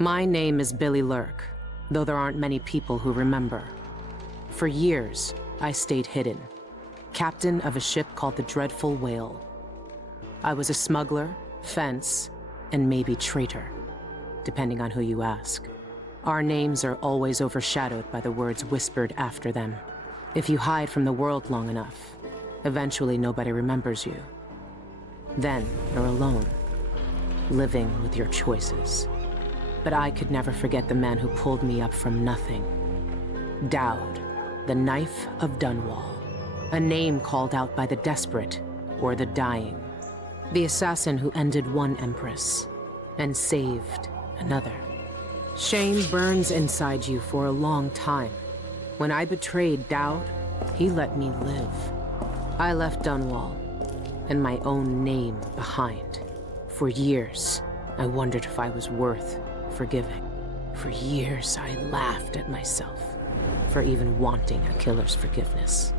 My name is Billy Lurk, though there aren't many people who remember. For years, I stayed hidden, captain of a ship called the Dreadful Whale. I was a smuggler, fence, and maybe traitor, depending on who you ask. Our names are always overshadowed by the words whispered after them. If you hide from the world long enough, eventually nobody remembers you. Then you're alone, living with your choices. But I could never forget the man who pulled me up from nothing. Dowd, the Knife of Dunwall. A name called out by the desperate or the dying. The assassin who ended one empress and saved another. Shame burns inside you for a long time. When I betrayed Dowd, he let me live. I left Dunwall and my own name behind. For years, I wondered if I was worth forgiving. For years, I laughed at myself for even wanting a killer's forgiveness.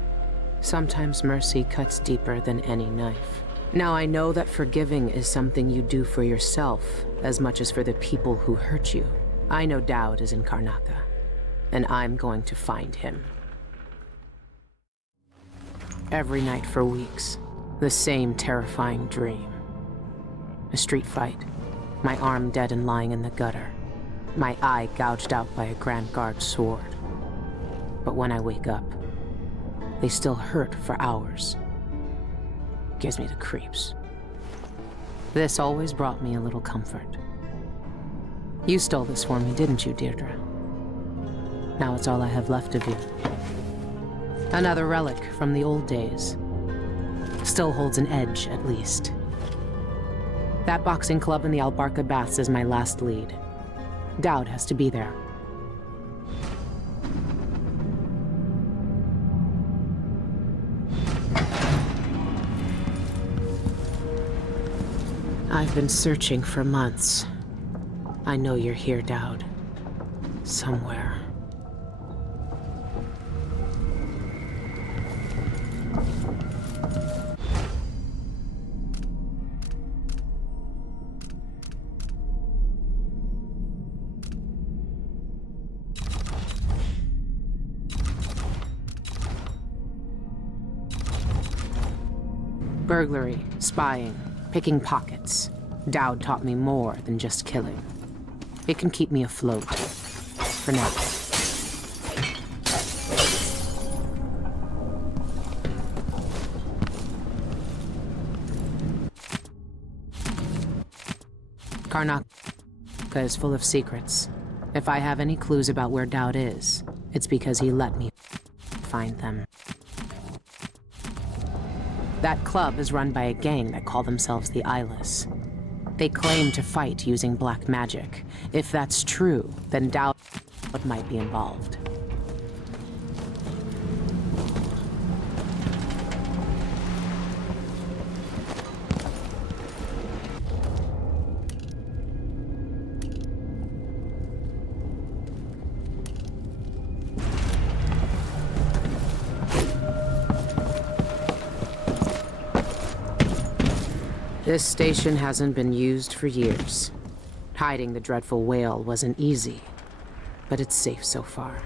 Sometimes mercy cuts deeper than any knife. Now I know that forgiving is something you do for yourself as much as for the people who hurt you. I know Dowd is in Karnaca, and I'm going to find him. Every night for weeks, the same terrifying dream. A street fight, my arm dead and lying in the gutter, my eye gouged out by a Grand Guard sword. But when I wake up, they still hurt for hours. Gives me the creeps. This always brought me a little comfort. You stole this for me, didn't you, Deirdre? Now it's all I have left of you. Another relic from the old days. Still holds an edge, at least. That boxing club in the Albarca Baths is my last lead. Dowd has to be there. I've been searching for months. I know you're here, Dowd. Somewhere. Burglary, spying, picking pockets. Dowd taught me more than just killing. It can keep me afloat. For now. Karnaca is full of secrets. If I have any clues about where Dowd is, it's because he let me find them. That club is run by a gang that call themselves the Eyeless. They claim to fight using black magic. If that's true, then Dowd might be involved. This station hasn't been used for years. Hiding the Dreadful Whale wasn't easy, but it's safe so far.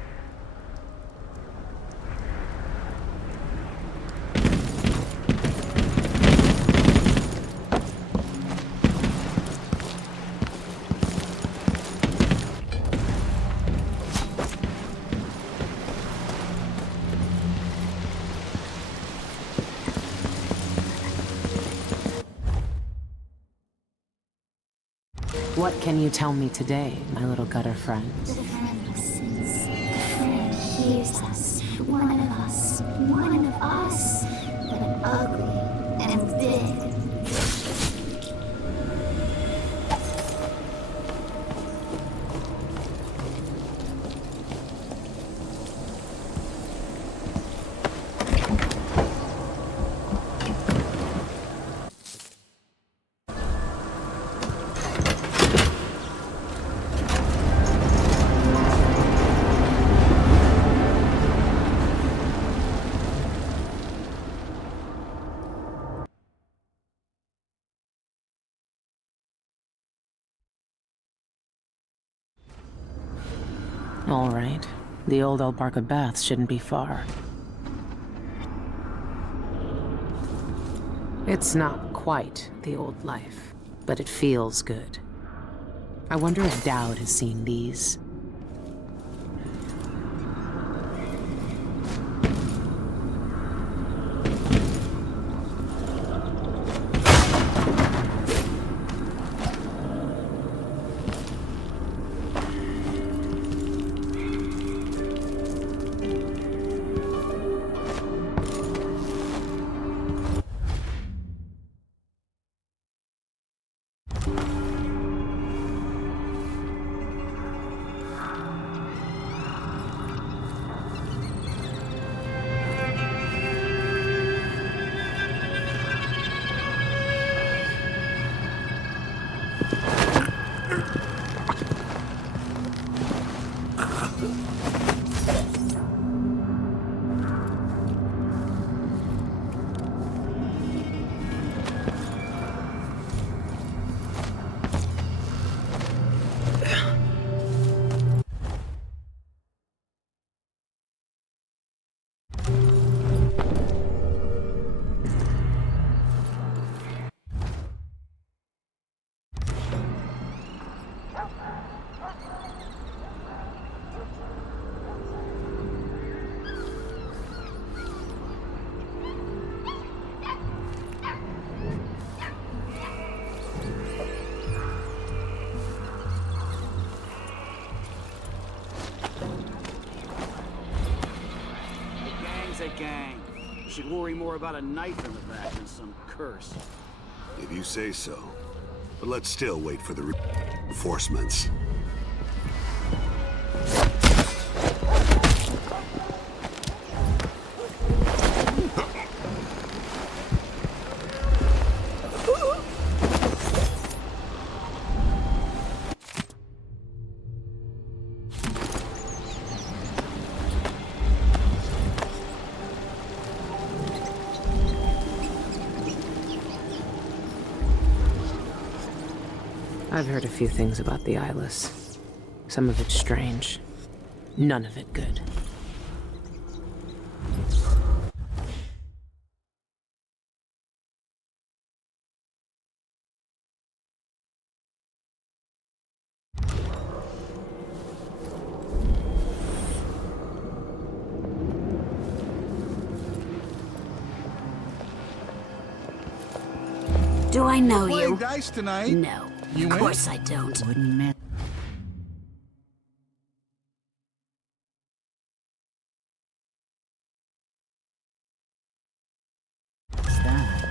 What can you tell me today, my little gutter friend? The friend listens. The friend hears us. One of us. One of us. But ugly and big. All right. The old Albarca Baths shouldn't be far. It's not quite the old life, but it feels good. I wonder if Dowd has seen these. Gang. You should worry more about a knife in the back than some curse. If you say so. But let's still wait for the reinforcements. I've heard a few things about the Eyeless. Some of it strange. None of it good. Do I know Playing you? dice tonight? No. You Of win? course I don't. Wouldn't miss that.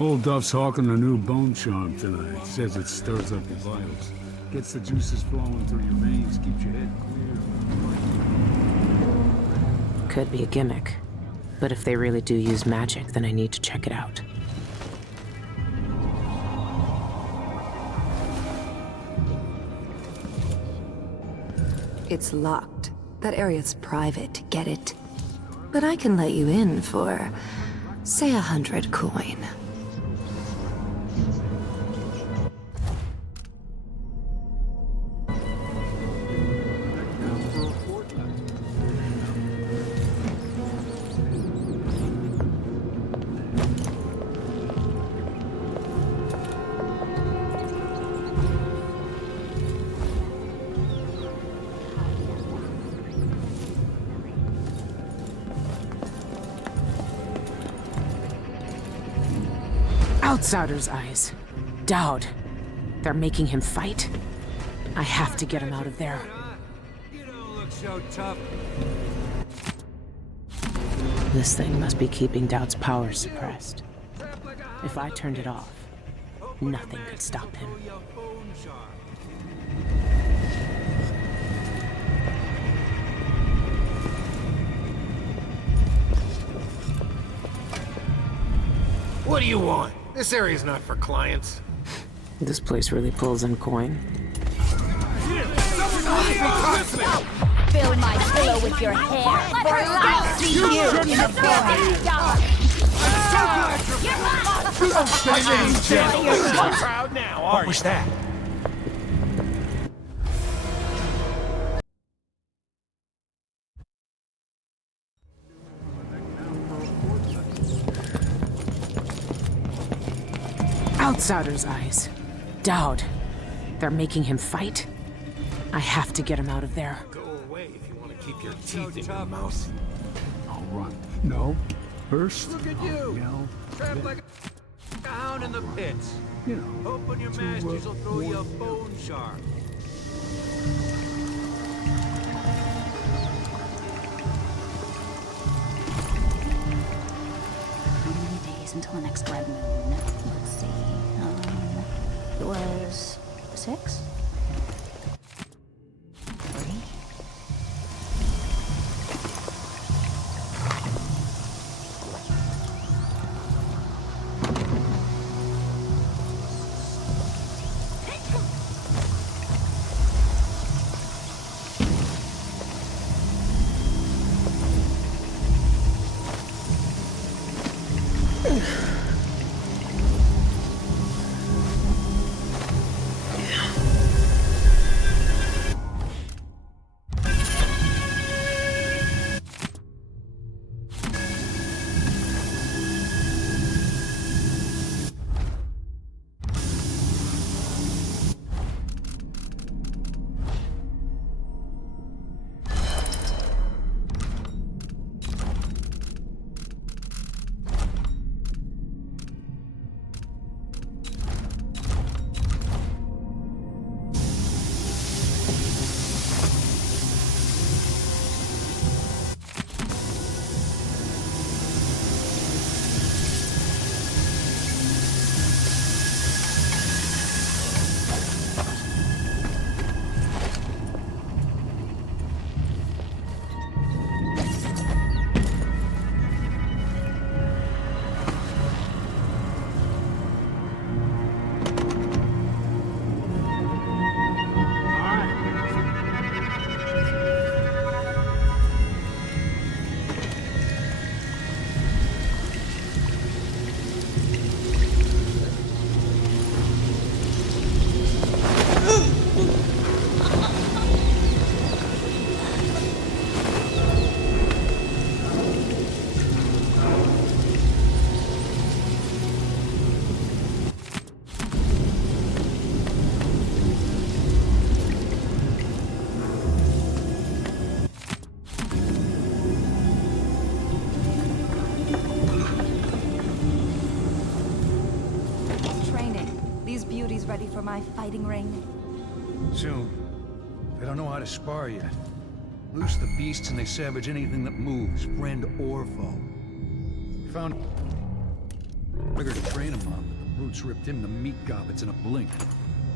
Old Duff's hawking a new bone charm tonight. Says it stirs up the vitals. Gets the juices flowing through your veins, keeps your head clear. Could be a gimmick. But if they really do use magic, then I need to check it out. It's locked. That area's private, get it? But I can let you in for, say, 100 coin. Outsider's eyes. Dowd. They're making him fight? I have to get him out of there. You don't look so tough. This thing must be keeping Dowd's power suppressed. If I turned it off, nothing could stop him. What do you want? This area's not for clients. This place really pulls in coin. Fill my pillow with your hair, for I see you in the void. Proud now, are you? What was that? Outsider's eyes. Dowd. They're making him fight? I have to get him out of there. Go away if you want to keep your teeth in your mouth. I'll run. No. First, Look at I'll you! yell. Trapped like a hound in the pits. You know. Hoping your masters will throw you a bone shark. How many days until the next red moon? Let's see. It was 6? 3? Ready for my fighting ring? Soon. They don't know how to spar yet. Loose the beasts and they savage anything that moves, friend or foe. Found trigger to train them up, but the brutes ripped him to meat gobbets in a blink.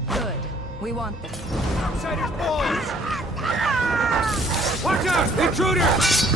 Good. We want them. Outsiders, boys! Watch out! Intruders!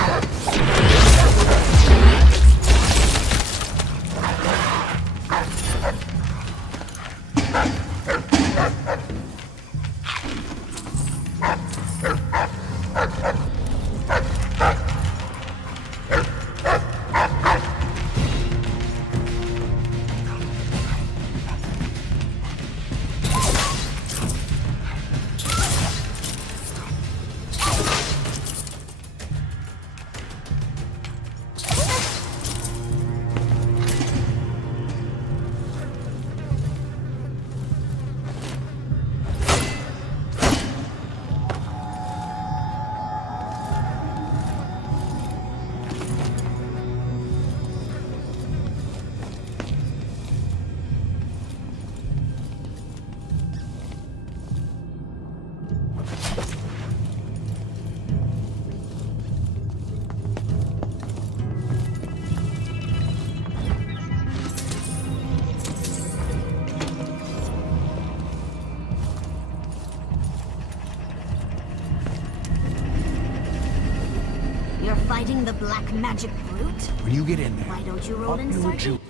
Fighting the black magic brute? When you get in there, Why don't you roll up in, your Sergeant?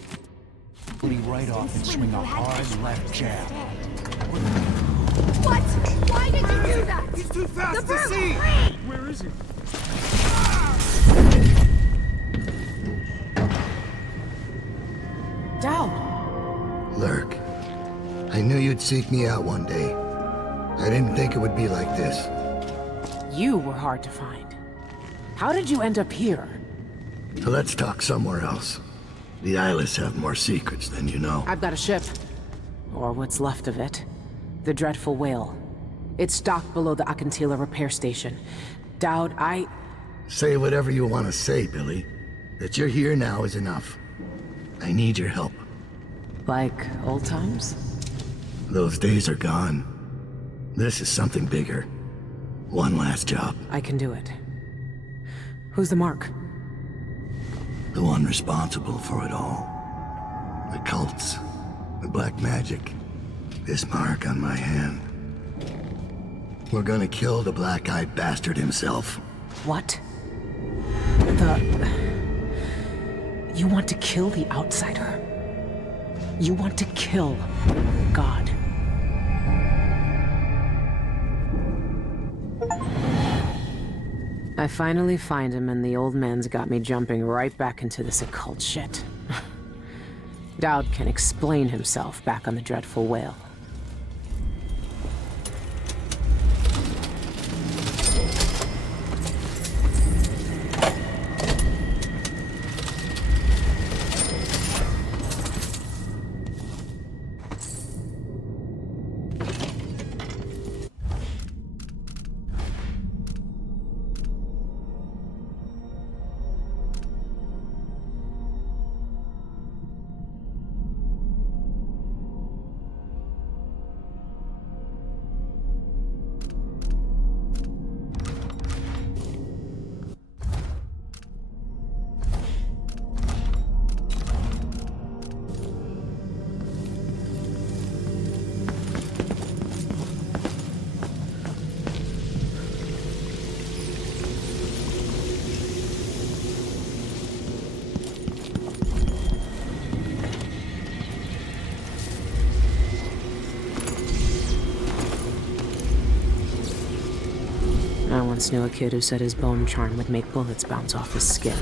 agility right off and swing a hard left jab. What? Why did you do that? He's too fast to see! Where is he? Dowd! I knew you'd seek me out one day. I didn't think it would be like this. You were hard to find. How did you end up here? So let's talk somewhere else. The Eyeless have more secrets than you know. I've got a ship. Or what's left of it. The Dreadful Whale. It's docked below the Akantila repair station. Dowd, Say whatever you want to say, Billy. That you're here now is enough. I need your help. Like old times? Those days are gone. This is something bigger. One last job. I can do it. Who's the mark? The one responsible for it all. The cults. The black magic. This mark on my hand. We're gonna kill the black-eyed bastard himself. What? You want to kill the outsider? You want to kill God? I finally find him, and the old man's got me jumping right back into this occult shit. Dowd can explain himself back on the Dreadful Whale. I once knew a kid who said his bone charm would make bullets bounce off his skin.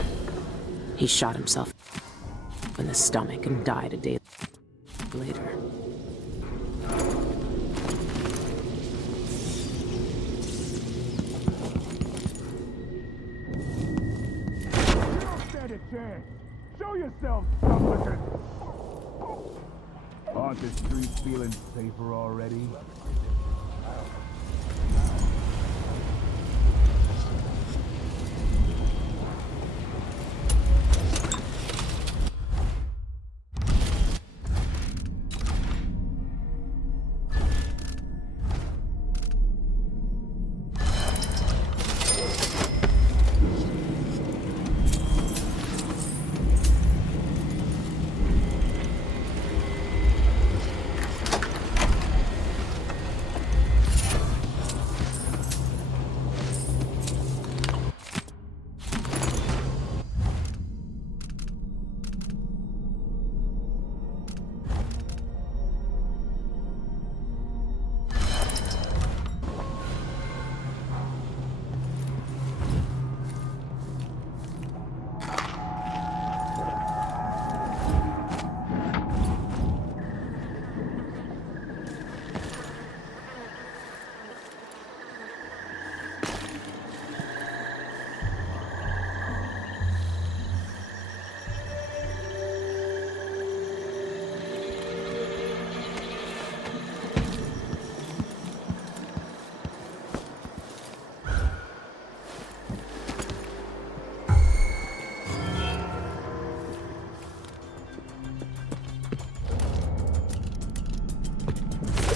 He shot himself in the stomach and died a day later. Stand a chance. Show yourself, supplicant. Aren't the streets feeling safer already?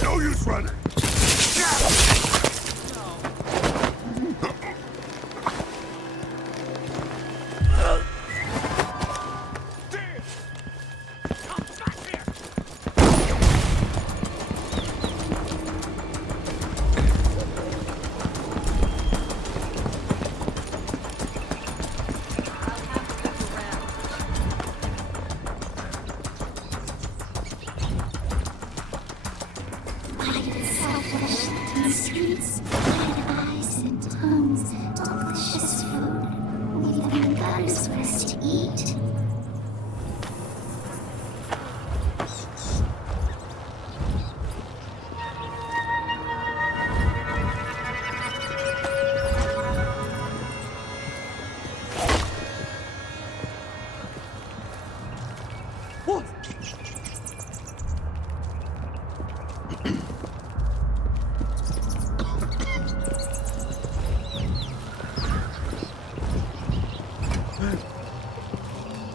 No use running! The streets, red eyes and tongues, delicious food, leaving gutters for us to eat.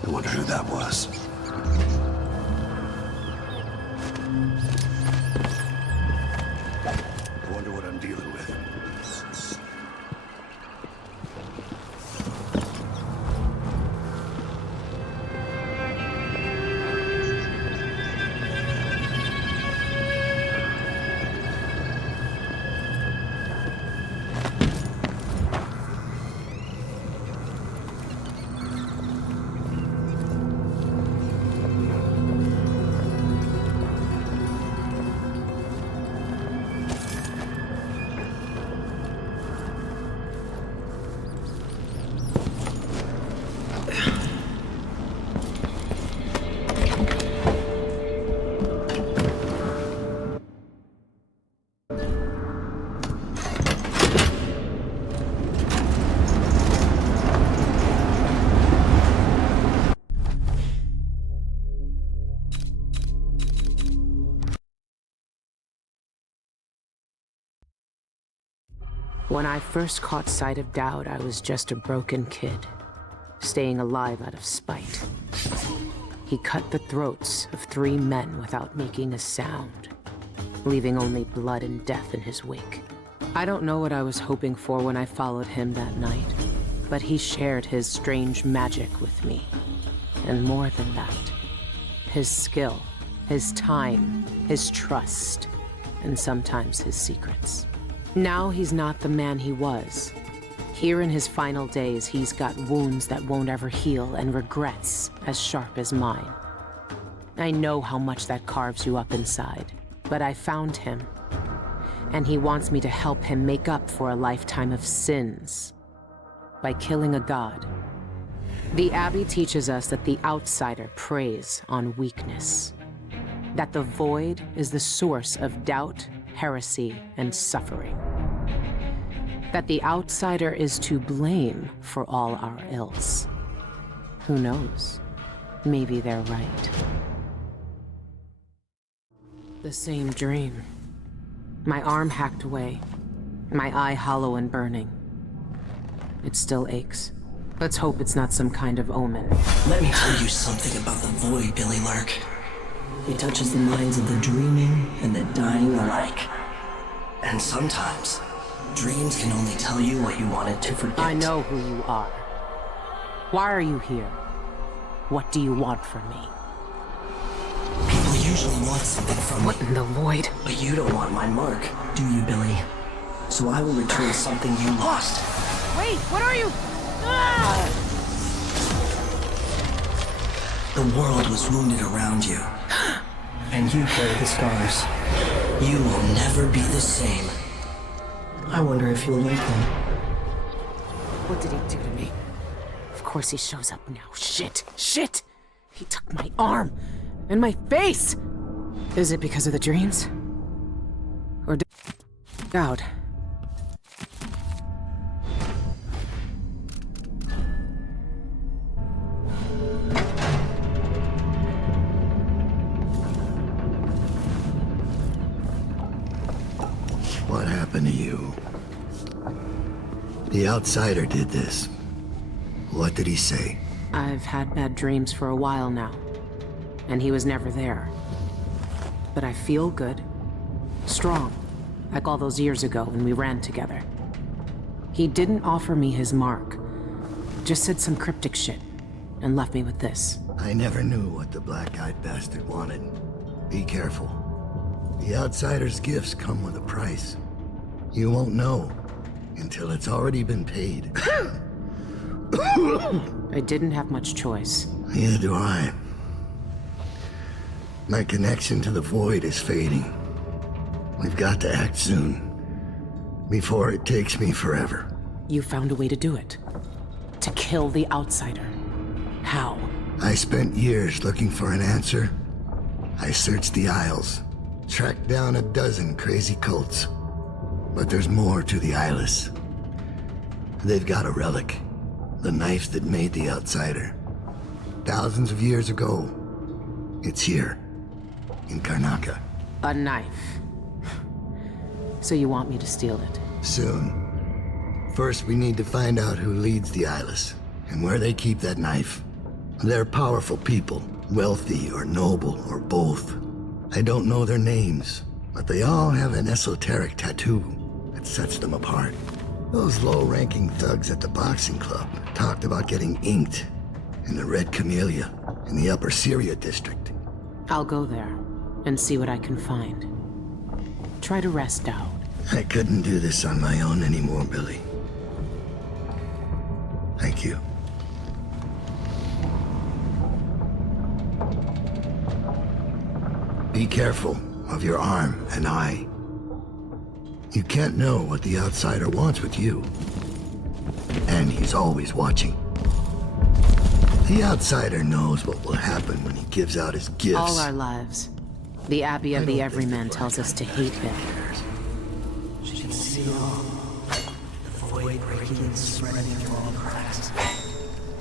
I wonder who that was. I wonder what I'm dealing with. When I first caught sight of Dowd, I was just a broken kid, staying alive out of spite. He cut the throats of 3 men without making a sound, leaving only blood and death in his wake. I don't know what I was hoping for when I followed him that night, but he shared his strange magic with me. And more than that, his skill, his time, his trust, and sometimes his secrets. Now he's not the man he was. Here in his final days, he's got wounds that won't ever heal and regrets as sharp as mine. I know how much that carves you up inside, but I found him, and he wants me to help him make up for a lifetime of sins by killing a god. The Abbey teaches us that the outsider preys on weakness, that the void is the source of doubt, heresy, and suffering. That the outsider is to blame for all our ills. Who knows? Maybe they're right. The same dream. My arm hacked away, my eye hollow and burning. It still aches. Let's hope it's not some kind of omen. Let me tell you something about the void, Billy Lark. It touches the minds of the dreaming and the dying alike. And sometimes, dreams can only tell you what you wanted to forget. I know who you are. Why are you here? What do you want from me? People usually want something from me. What in the void? But you don't want my mark, do you, Billy? So I will return something you lost. Wait, what are you? Ah! The world was wounded around you. And you carry the scars. You will never be the same. I wonder if you'll like them. What did he do to me? Of course he shows up now. Shit! Shit! He took my arm! And my face! Is it because of the dreams? Or Dowd? What happened to you? The outsider did this. What did he say? I've had bad dreams for a while now, and he was never there. But I feel good. Strong. Like all those years ago when we ran together. He didn't offer me his mark. Just said some cryptic shit, and left me with this. I never knew what the black-eyed bastard wanted. Be careful. The outsider's gifts come with a price. You won't know until it's already been paid. I didn't have much choice. Neither do I. My connection to the void is fading. We've got to act soon, before it takes me forever. You found a way to do it. To kill the outsider. How? I spent years looking for an answer. I searched the Isles, tracked down a dozen crazy cults. But there's more to the Eyeless. They've got a relic. The knife that made the outsider. Thousands of years ago. It's here. In Karnaca. A knife. So you want me to steal it? Soon. First, we need to find out who leads the Eyeless, and where they keep that knife. They're powerful people, wealthy or noble or both. I don't know their names, but they all have an esoteric tattoo that sets them apart. Those low-ranking thugs at the boxing club talked about getting inked in the Red Camellia in the Upper Syria district. I'll go there and see what I can find. Try to rest out. I couldn't do this on my own anymore, Billy. Thank you. Be careful of your arm and eye. You can't know what the outsider wants with you. And he's always watching. The outsider knows what will happen when he gives out his gifts. All our lives, the Abbey of the Everyman tells us to hate him. She can see it all. The void breaking and spreading through all cracks.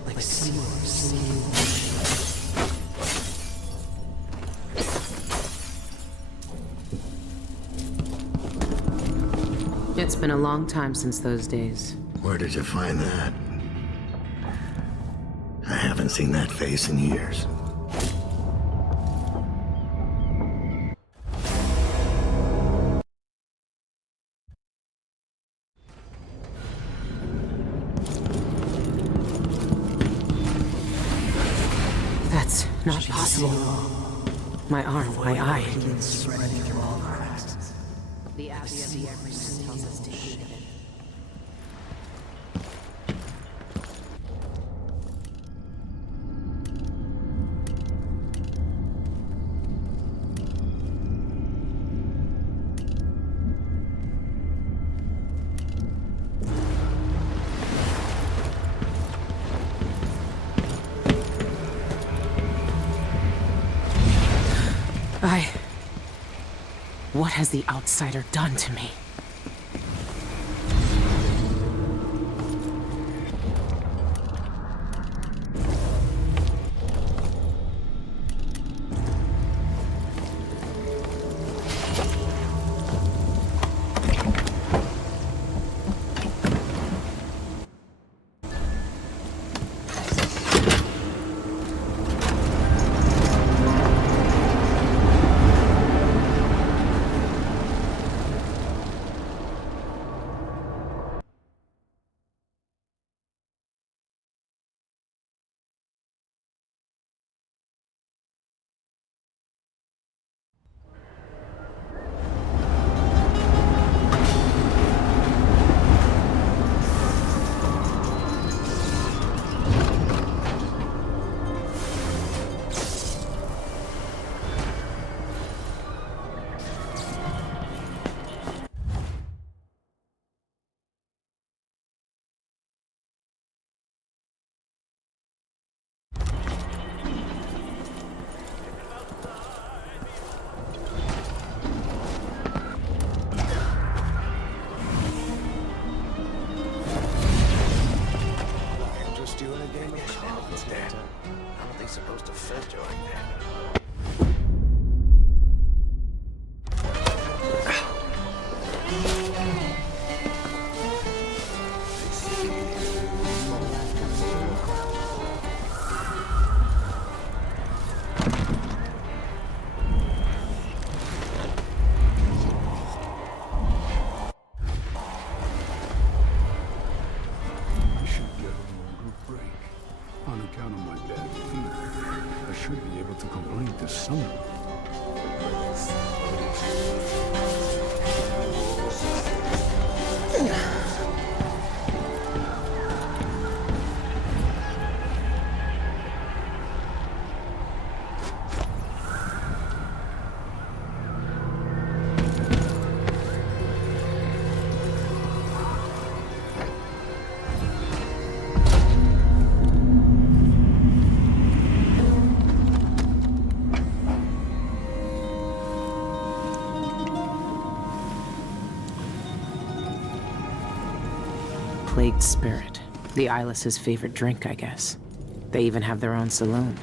Like seawater singing. It's been a long time since those days. Where did you find that? I haven't seen that face in years. That's not possible. My arm, my eye. The Abbey of the Everyman tells us to hate him. What has the outsider done to me? Supposed to fit you like that. Plagued spirit. The Eyeless's favorite drink, I guess. They even have their own saloon.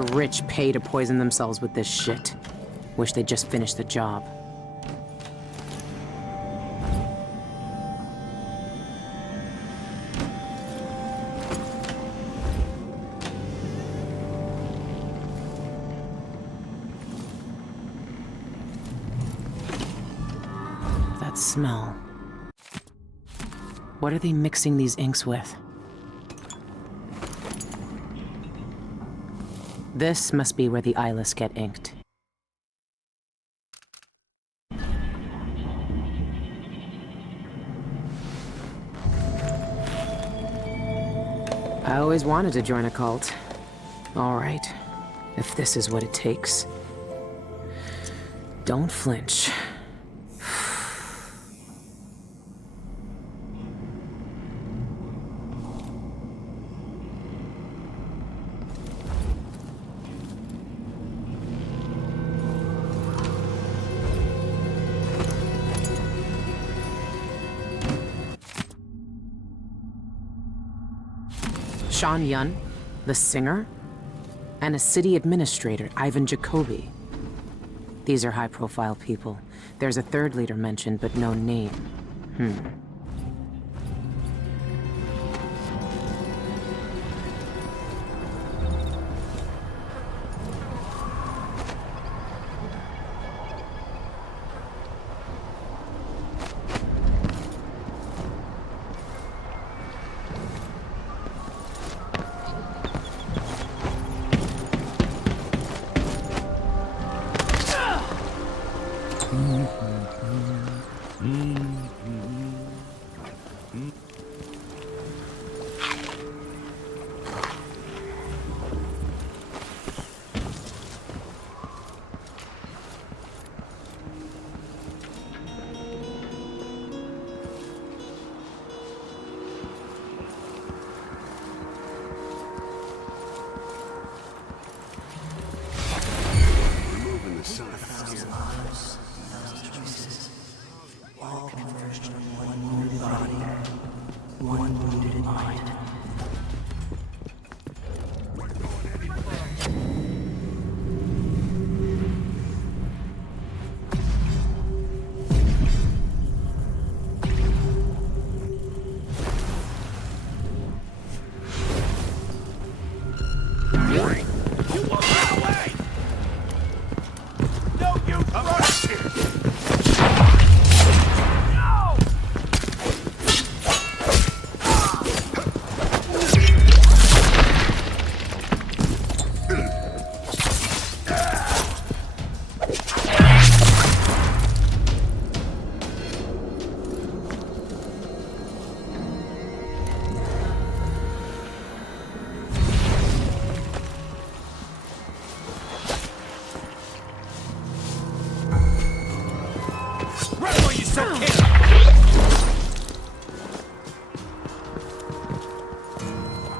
The rich pay to poison themselves with this shit. Wish they'd just finish the job. That smell. What are they mixing these inks with? This must be where the eyeless get inked. I always wanted to join a cult. All right, if this is what it takes. Don't flinch. Sean Yun, the singer, and a city administrator, Ivan Jacoby. These are high-profile people. There's a third leader mentioned, but no name.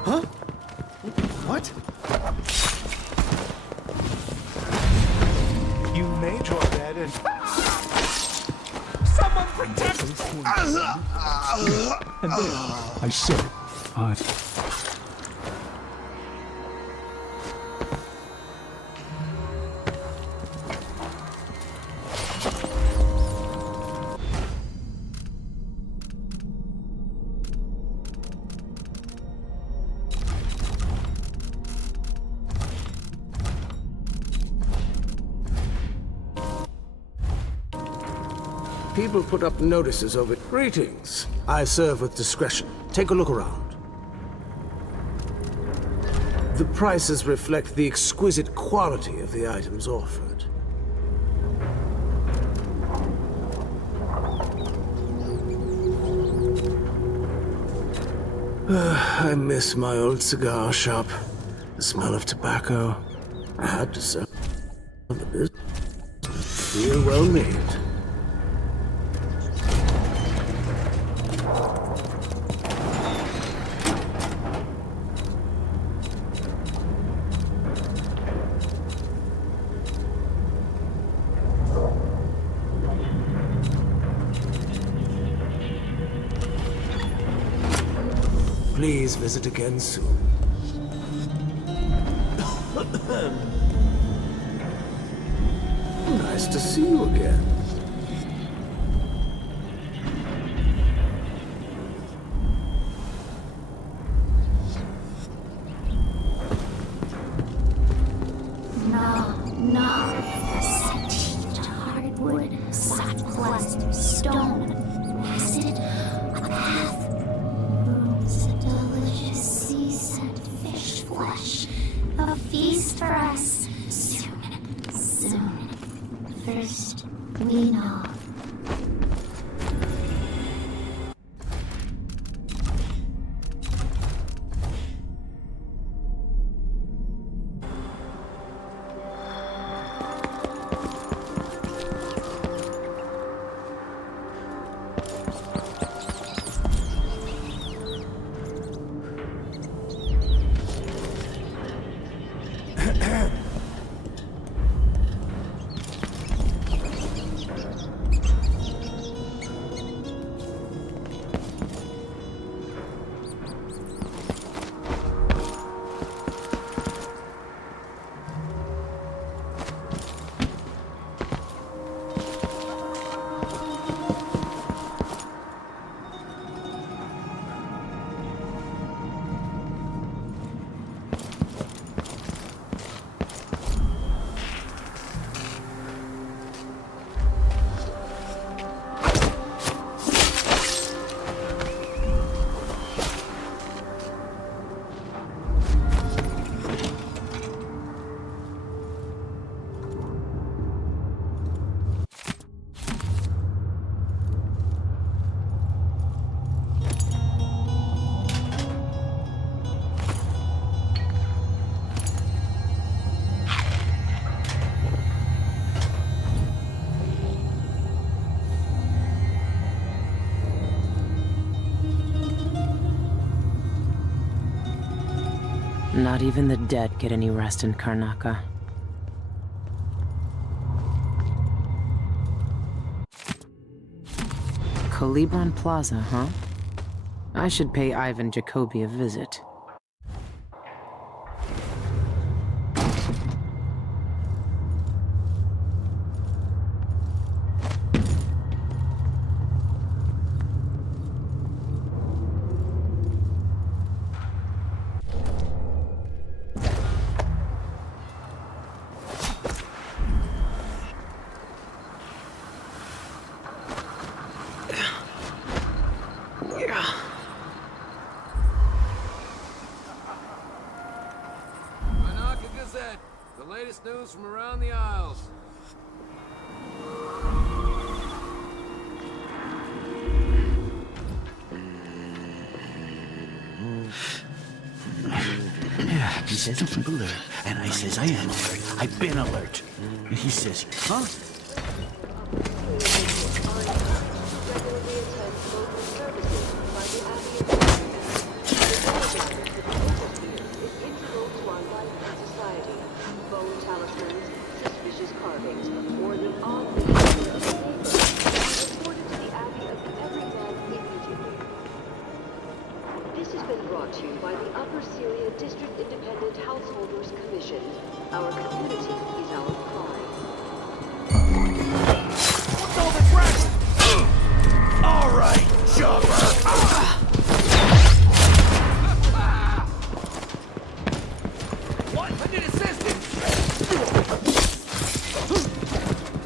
Huh? What? You made your bed and... Someone protect me! I said, People put up notices of it. Greetings. I serve with discretion. Take a look around. The prices reflect the exquisite quality of the items offered. I miss my old cigar shop. The smell of tobacco. I had to sell it. Feel well made. Please visit again soon. Nice to see you again. No. Settee, hardwood, soft plaster, stone, acid, a bath. Rooms of delicious sea-scent fish flesh. A feast for us. Soon. First, we know. Not even the dead get any rest in Karnaca. Colibron Plaza, huh? I should pay Ivan Jacoby a visit. The latest news from around the Isles. Yeah, he says keep alert, and I says I am alert. I've been alert. And he says, huh?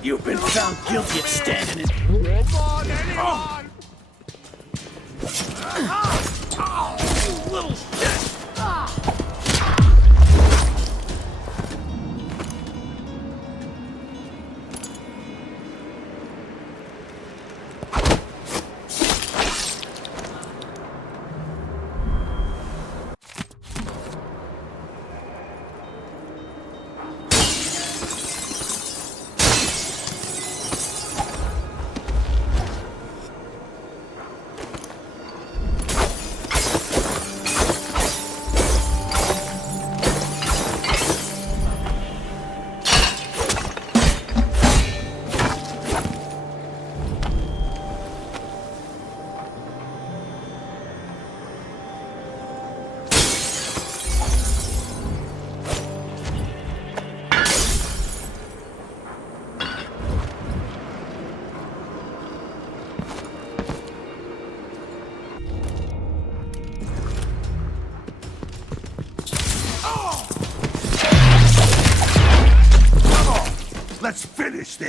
You've been found guilty of standing in... Come on, anyone! You little shit!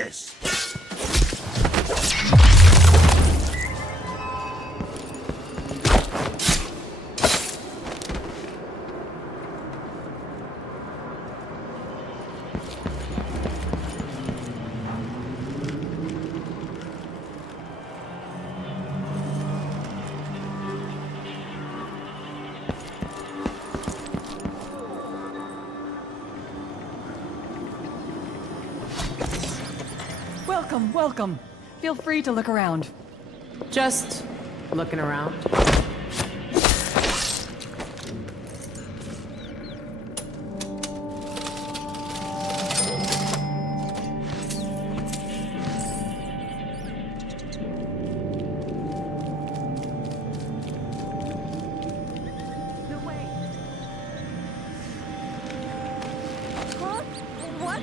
this! Welcome, welcome. Feel free to look around. Just looking around. Huh? What?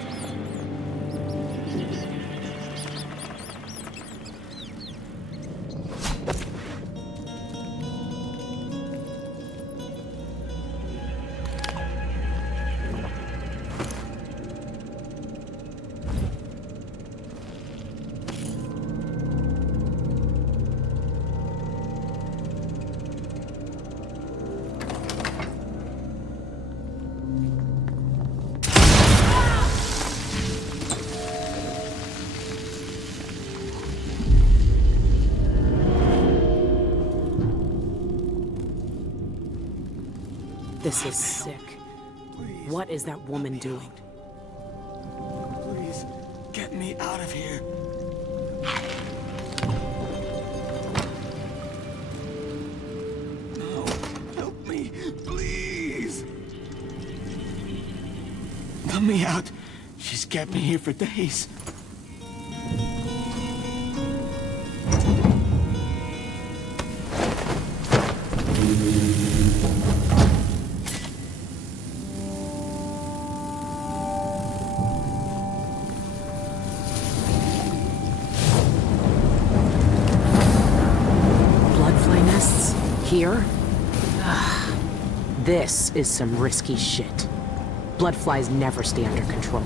This is sick. What is that woman doing? Please, get me out of here. No, help me, please. Let me out. She's kept me here for days. Bloodfly nests? Here? Ugh. This is some risky shit. Bloodflies never stay under control.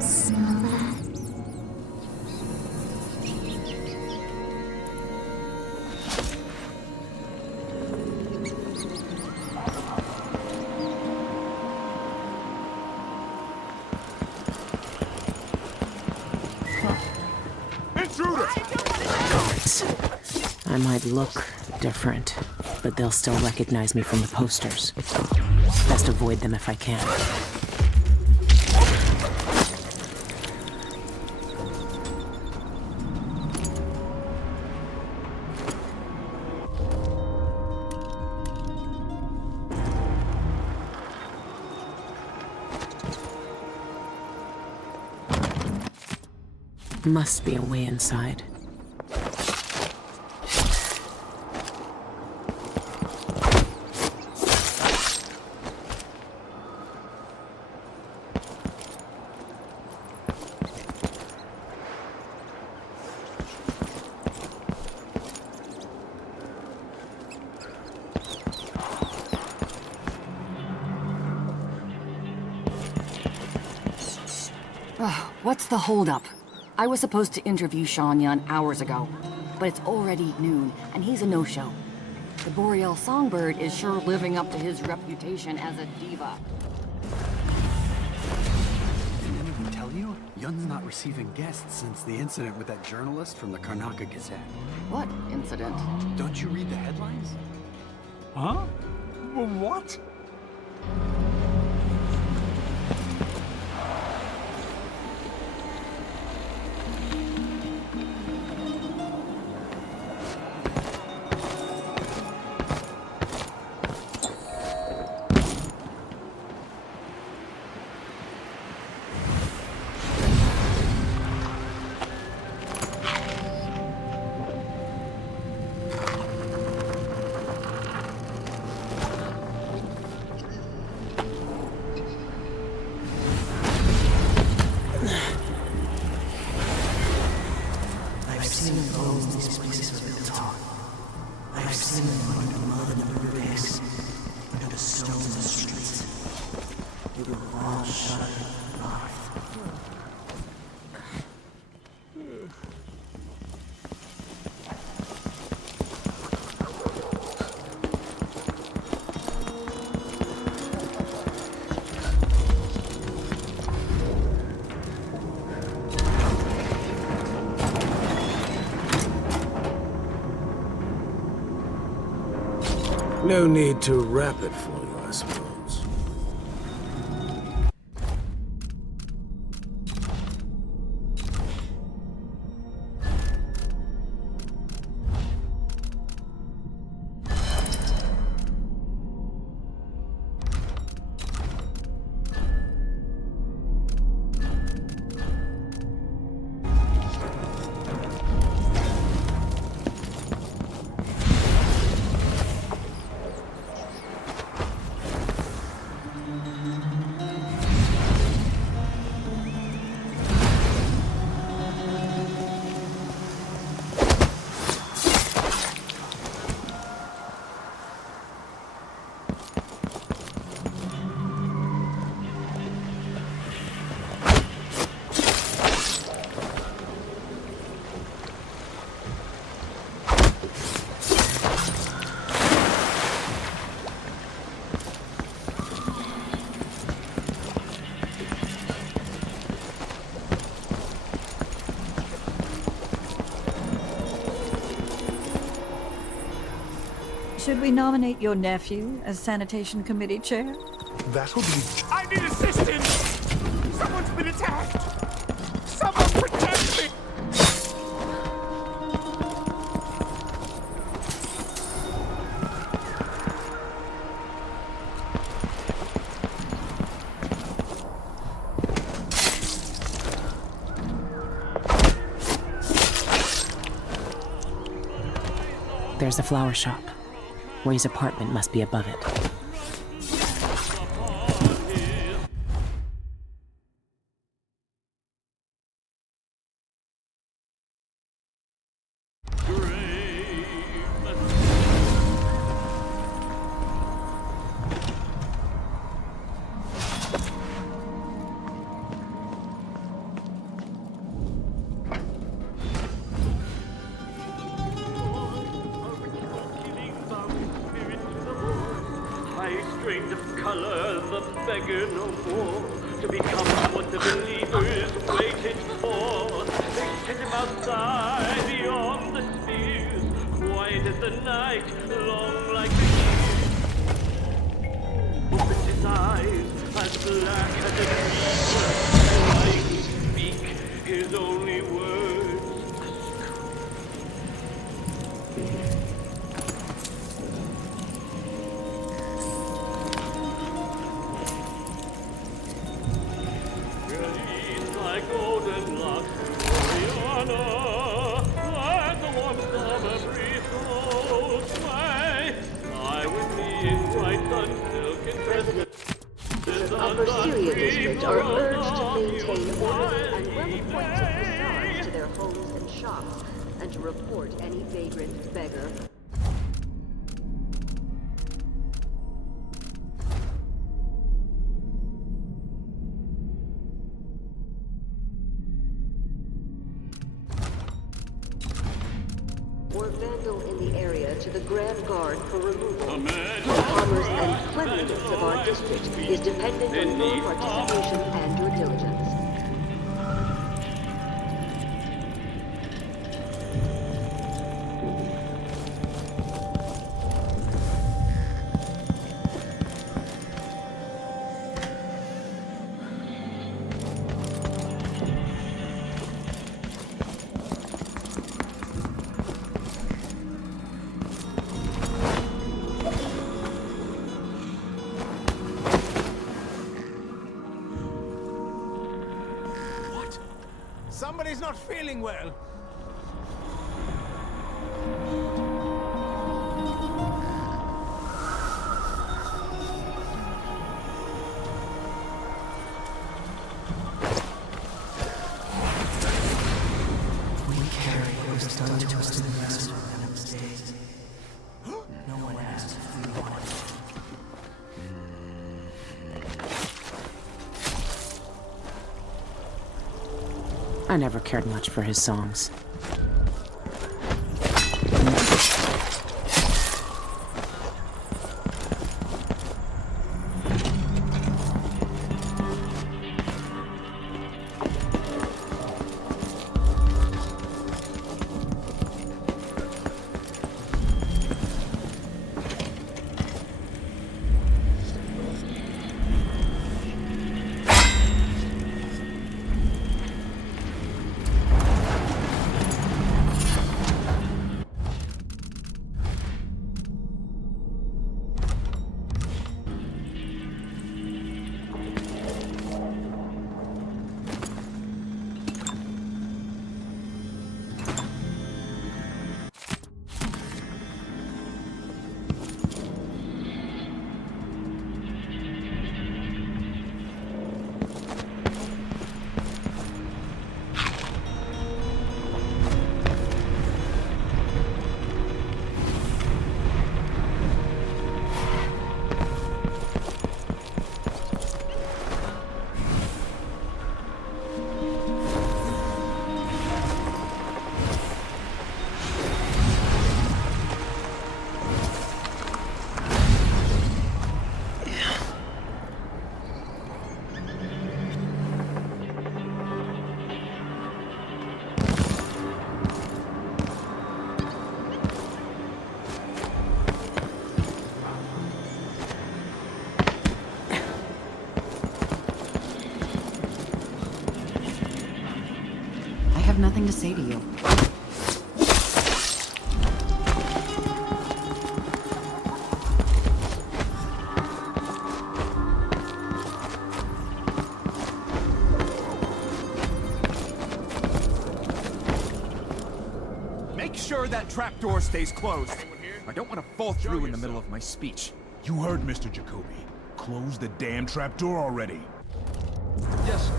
Smell that? Guards. I might look different, but they'll still recognize me from the posters. Best avoid them if I can. Must be a way inside. What's the holdup? I was supposed to interview Sean Yun hours ago, but it's already noon, and he's a no-show. The Boreal Songbird is sure living up to his reputation as a diva. Didn't anyone tell you? Yun's not receiving guests since the incident with that journalist from the Karnaka Gazette. What incident? Don't you read the headlines? Huh? What? I've seen the bones these places were built on. I've seen them under the mud in the riverbanks, under the stones in the streets. They were all shut in life. No need to wrap it for you, I suppose. Should we nominate your nephew as sanitation committee chair? That'll be... I need assistance! Someone's been attacked! Someone protect me! There's the flower shop. Ray's apartment must be above it. Strength of color, the beggar no more, to become what the believers waited for. They sent him outside beyond the spheres, quiet as the night, long like the years. Opened his eyes, as black as a reaper, trying to speak his only words. Golden lock, Oriana, like the warm summer breeze blows my. Lie with me in white sun, silk and dress. Upper Syria district are urged to maintain orderly and well-appointed facades to their homes and shops, and to report any vagrant beggar. Or vandal in the area to the Grand Guard for removal. The commerce and cleanliness of our district is dependent on your participation and your diligence. Somebody's not feeling well. We carry what was done to us in the Master Venom's days. No one asked if we wanted it. I never cared much for his songs. Nothing to say to you. Make sure that trapdoor stays closed. I don't want to fall through in the middle of my speech. You heard Mr. Jacoby. Close the damn trapdoor already. Yes, sir.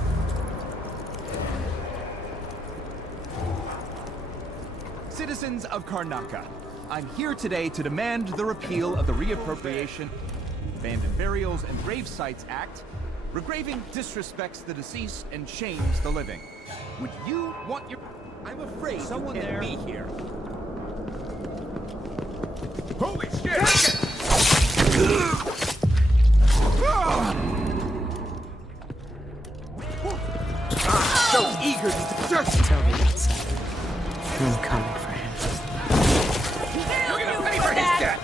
Citizens of Karnaca, I'm here today to demand the repeal of the Reappropriation, Abandoned Burials and Grave Sites Act. Regraving disrespects the deceased and shames the living. Would you want your... I'm afraid someone you can't be here. Holy shit! So eager to just tell me that's it. I'm coming for him. You're gonna pay for his death!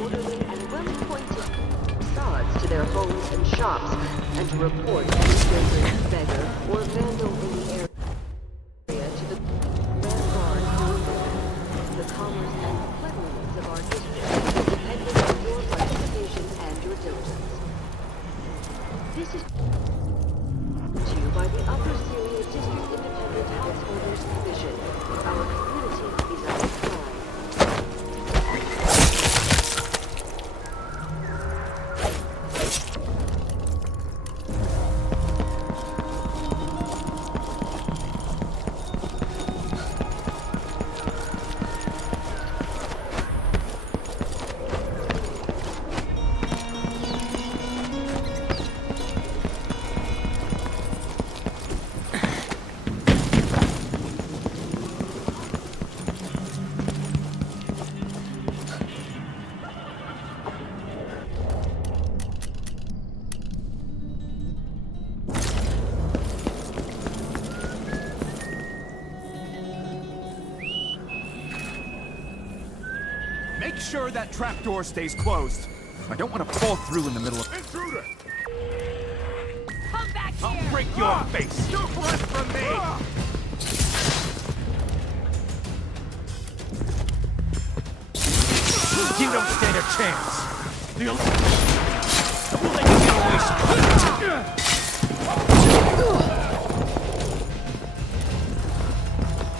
Orderly and well-appointed facades to their homes and shops, and to report any vagrant beggar or vandal in the area to the Grand Guard for removal. The commerce and cleanliness of our district is dependent on your participation and your diligence. This is to you by the Upper Syria District Independent Householders Division. Our community is on its side. Make sure that trapdoor stays closed. I don't want to fall through in the middle of... Intruder! Come back here! I'll break your face! Don't run from me! You don't stand a chance! We'll let you get away scot-free.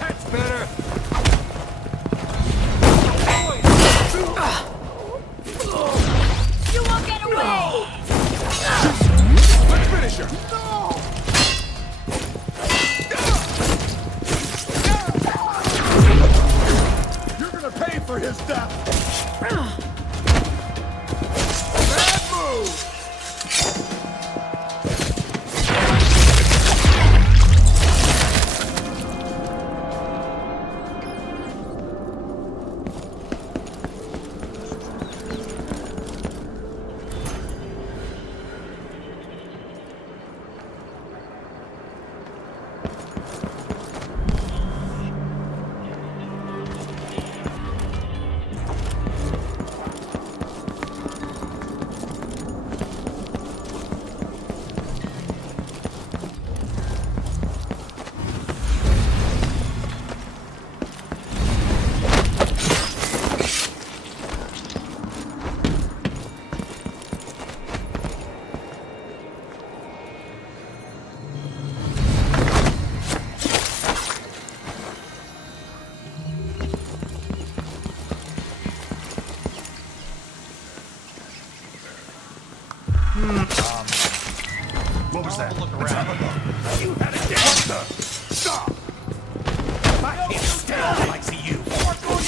That's better! You won't get away! Let's finish her! You're gonna pay for his death! Bad move! What was that? Look around. You had it down. What the? Stop! I can't stand the likes of you. We're going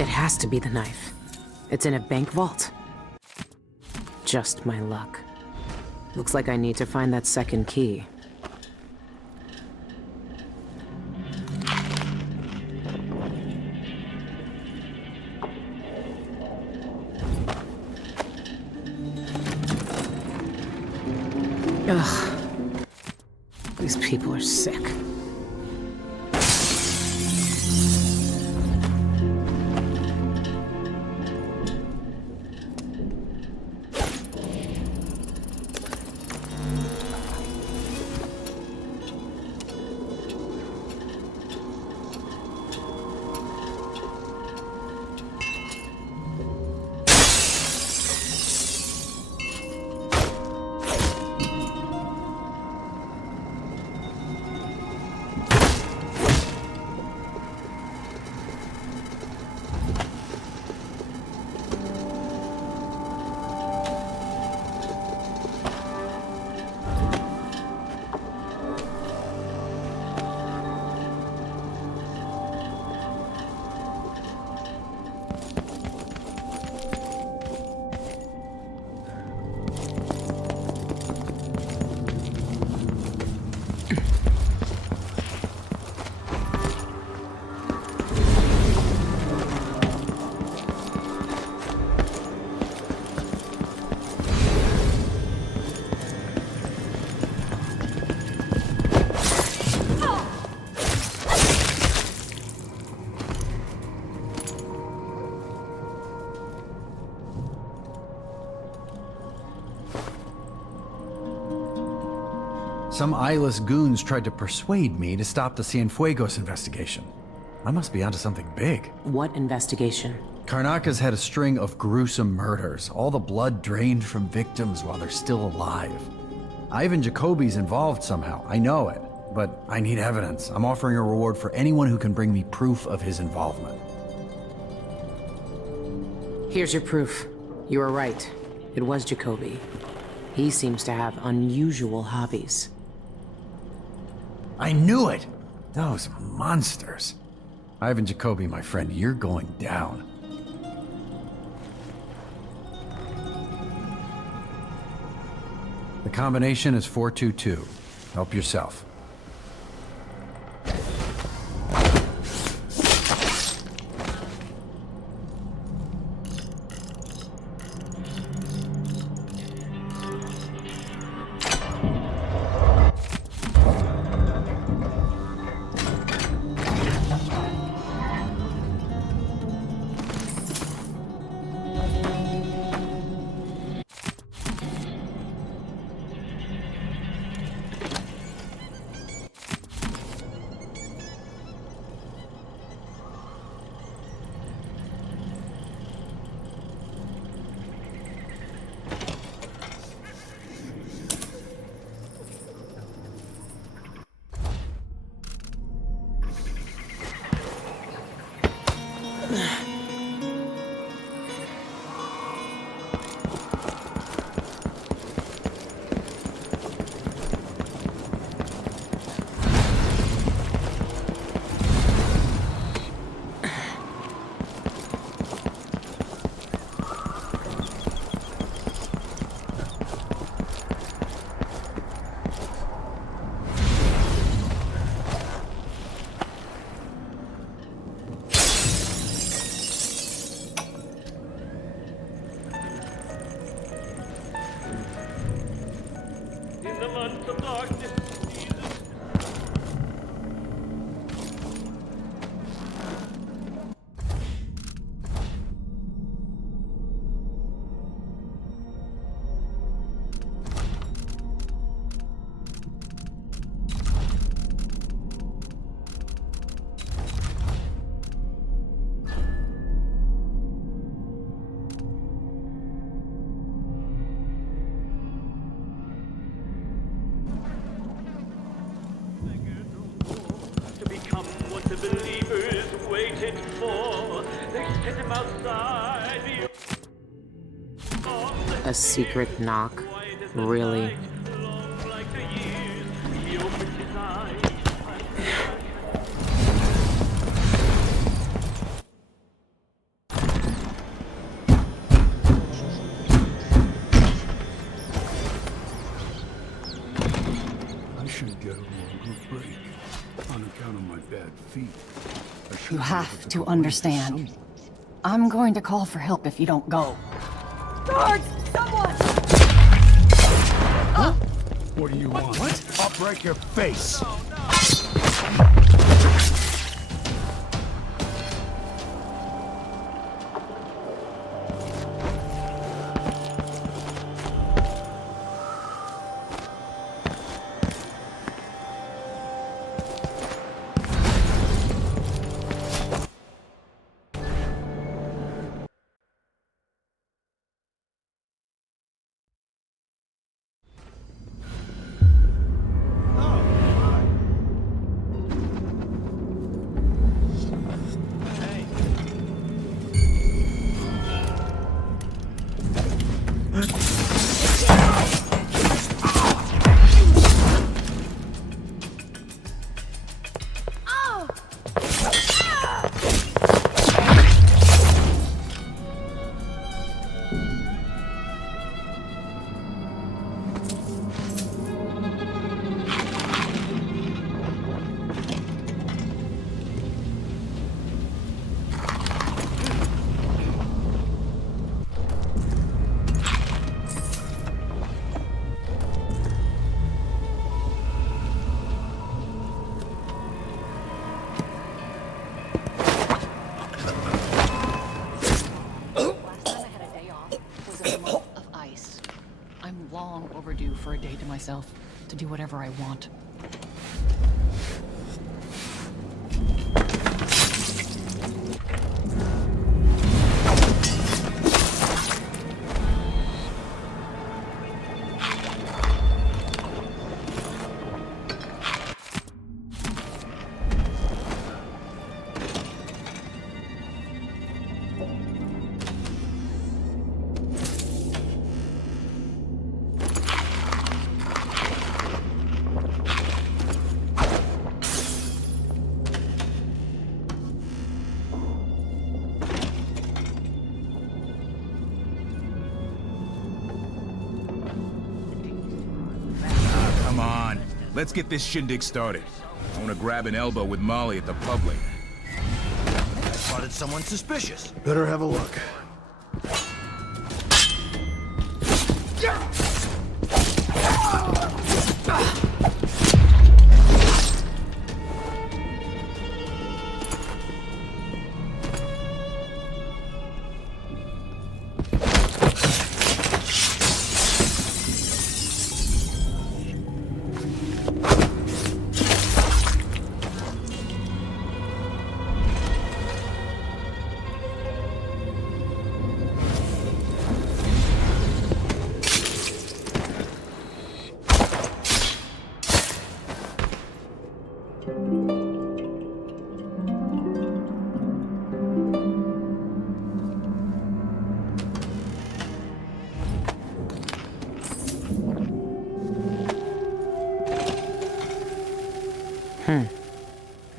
It has to be the knife. It's in a bank vault. Just my luck. Looks like I need to find that second key. Ugh. These people are sick. Some eyeless goons tried to persuade me to stop the Cienfuegos investigation. I must be onto something big. What investigation? Karnaka's had a string of gruesome murders, all the blood drained from victims while they're still alive. Ivan Jacoby's involved somehow, I know it, but I need evidence. I'm offering a reward for anyone who can bring me proof of his involvement. Here's your proof. You were right. It was Jacoby. He seems to have unusual hobbies. I knew it! Those monsters. Ivan Jacoby, my friend, you're going down. The combination is 422. Help yourself. A secret knock? Really? I should get a longer break on account of my bad feet. You have to understand. I'm going to call for help if you don't go. Guards! Someone! What do you want? What? I'll break your face! for a day to myself, to do whatever I want. Come on, let's get this shindig started. I want to grab an elbow with Molly at the public. I spotted someone suspicious. Better have a look.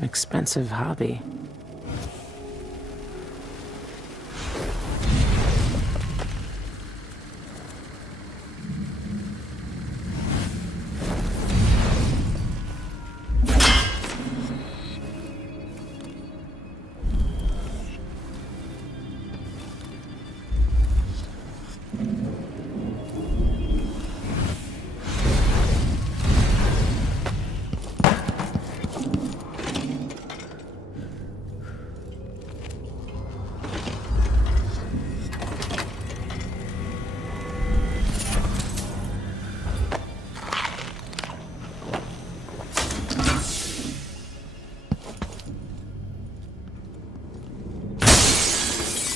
Expensive hobby.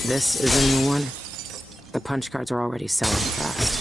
This is a new one. The punch cards are already selling fast.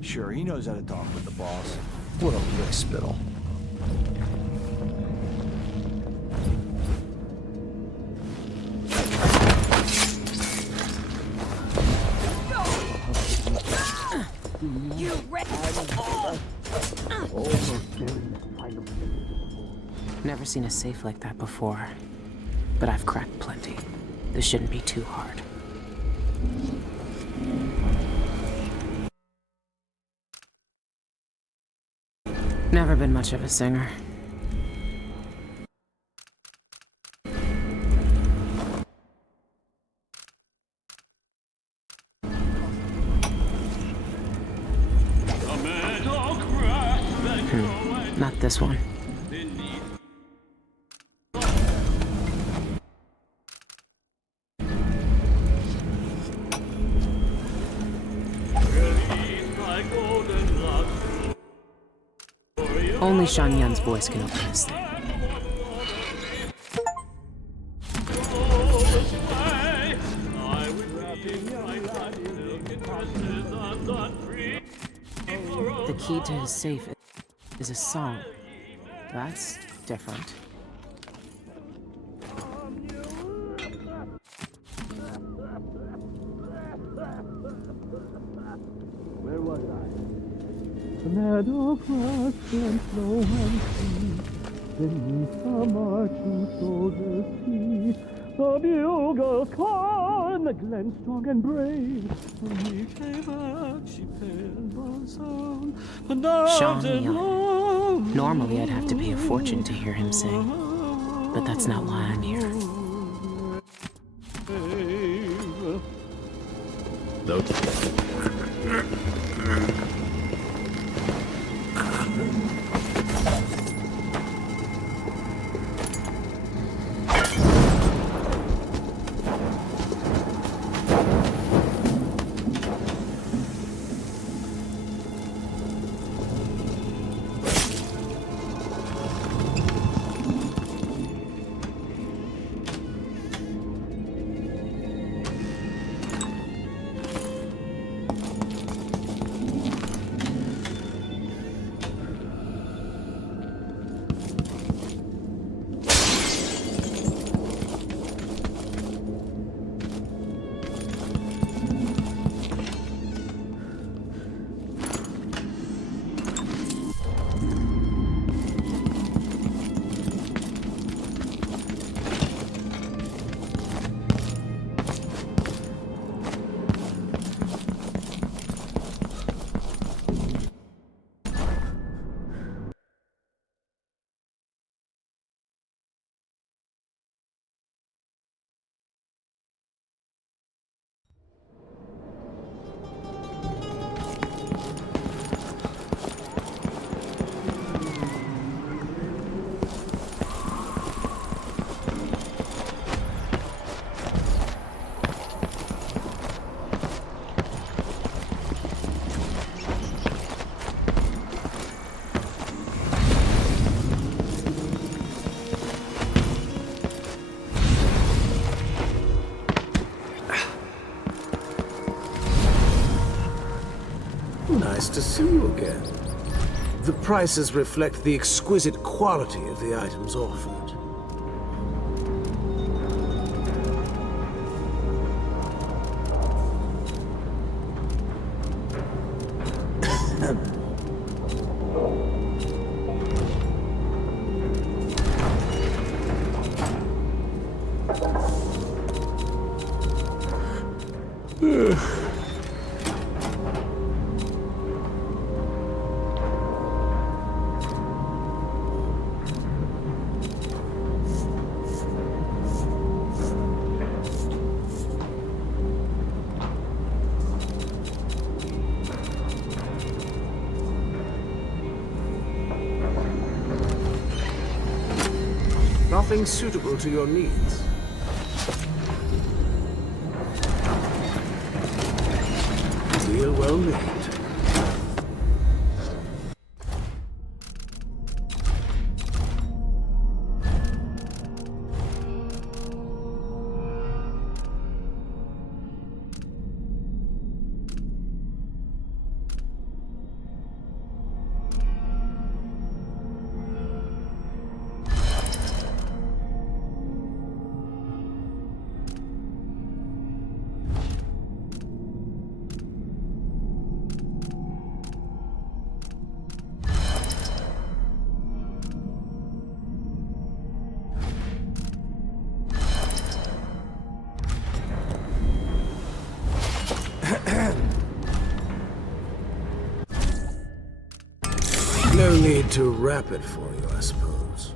Sure, he knows how to talk with the boss. What a lick spittle. You Never seen a safe like that before, but I've cracked plenty. This shouldn't be too hard. Never been much of a singer. this one. Only Shan Yan's voice can open this thing. The key to his safe is a song. That's different. Where was I? The meadow grass and snow and sea, beneath the marching soldiers see, the bugles call and the glen strong and brave. When we came back, she pale the sound, but now Shan Yan. Normally I'd have to pay a fortune to hear him sing, but that's not why I'm here. Nice to see you again. The prices reflect the exquisite quality of the items offered. Nothing suitable to your needs. Deal well made. No need to wrap it for you, I suppose.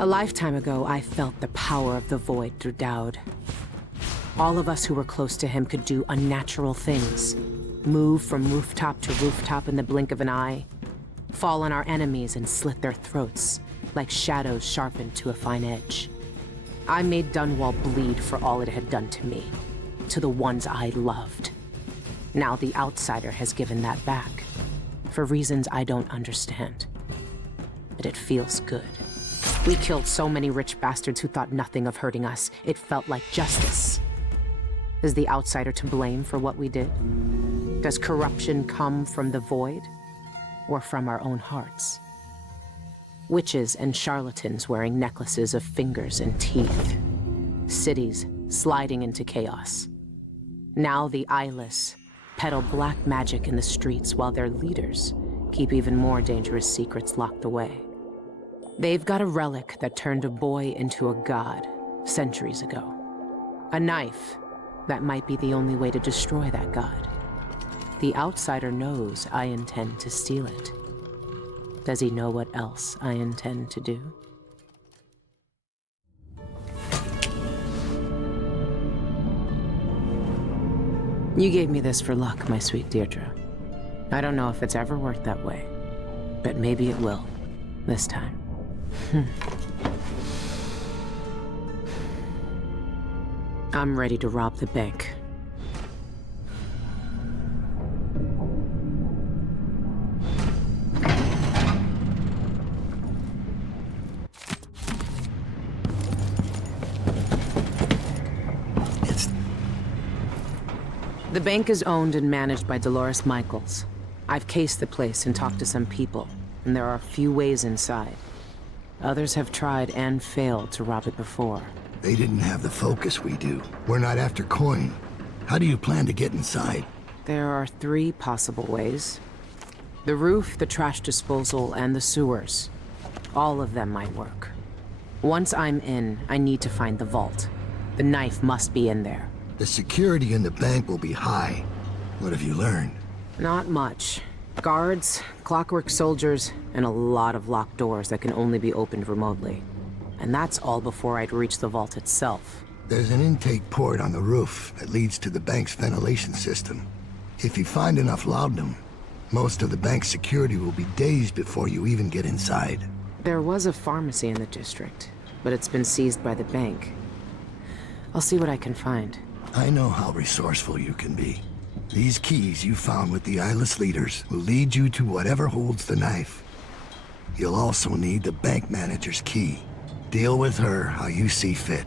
A lifetime ago, I felt the power of the Void through Dowd. All of us who were close to him could do unnatural things. Move from rooftop to rooftop in the blink of an eye. Fall on our enemies and slit their throats, like shadows sharpened to a fine edge. I made Dunwall bleed for all it had done to me, to the ones I loved. Now the Outsider has given that back, for reasons I don't understand. But it feels good. We killed so many rich bastards who thought nothing of hurting us. It felt like justice. Is the Outsider to blame for what we did? Does corruption come from the Void, or from our own hearts? Witches and charlatans wearing necklaces of fingers and teeth. Cities sliding into chaos. Now the eyeless peddle black magic in the streets while their leaders keep even more dangerous secrets locked away. They've got a relic that turned a boy into a god centuries ago. A knife that might be the only way to destroy that god. The Outsider knows I intend to steal it. Does he know what else I intend to do? You gave me this for luck, my sweet Deirdre. I don't know if it's ever worked that way, but maybe it will, this time. I'm ready to rob the bank. The bank is owned and managed by Dolores Michaels. I've cased the place and talked to some people, and there are a few ways inside. Others have tried and failed to rob it before. They didn't have the focus we do. We're not after coin. How do you plan to get inside? There are 3 possible ways. The roof, the trash disposal, and the sewers. All of them might work. Once I'm in, I need to find the vault. The knife must be in there. The security in the bank will be high. What have you learned? Not much. Guards, clockwork soldiers, and a lot of locked doors that can only be opened remotely. And that's all before I'd reach the vault itself. There's an intake port on the roof that leads to the bank's ventilation system. If you find enough laudanum, most of the bank's security will be dazed before you even get inside. There was a pharmacy in the district, but it's been seized by the bank. I'll see what I can find. I know how resourceful you can be. These keys you found with the eyeless leaders will lead you to whatever holds the knife. You'll also need the bank manager's key. Deal with her how you see fit.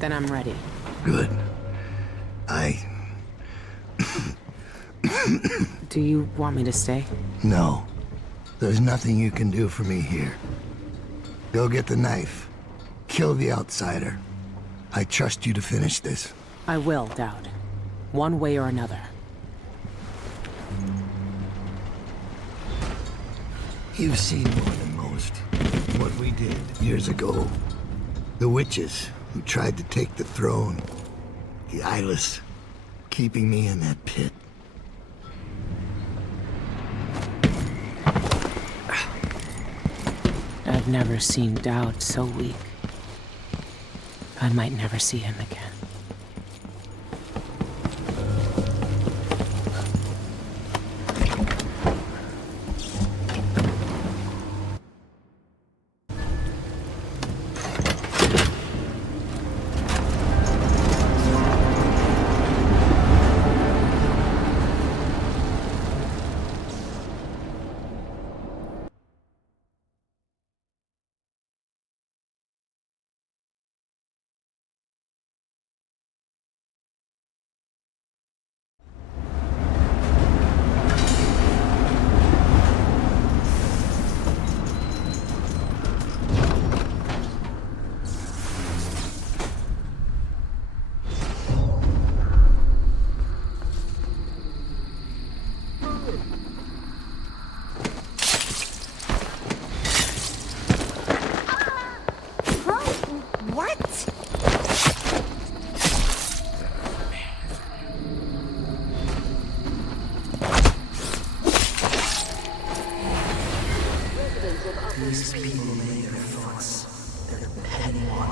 Then I'm ready. Good. Do you want me to stay? No. There's nothing you can do for me here. Go get the knife. Kill the Outsider. I trust you to finish this. I will, Dowd. One way or another. You've seen more than most. What we did years ago. The witches who tried to take the throne. The eyeless, keeping me in that pit. I've never seen Dowd so weak. I might never see him again.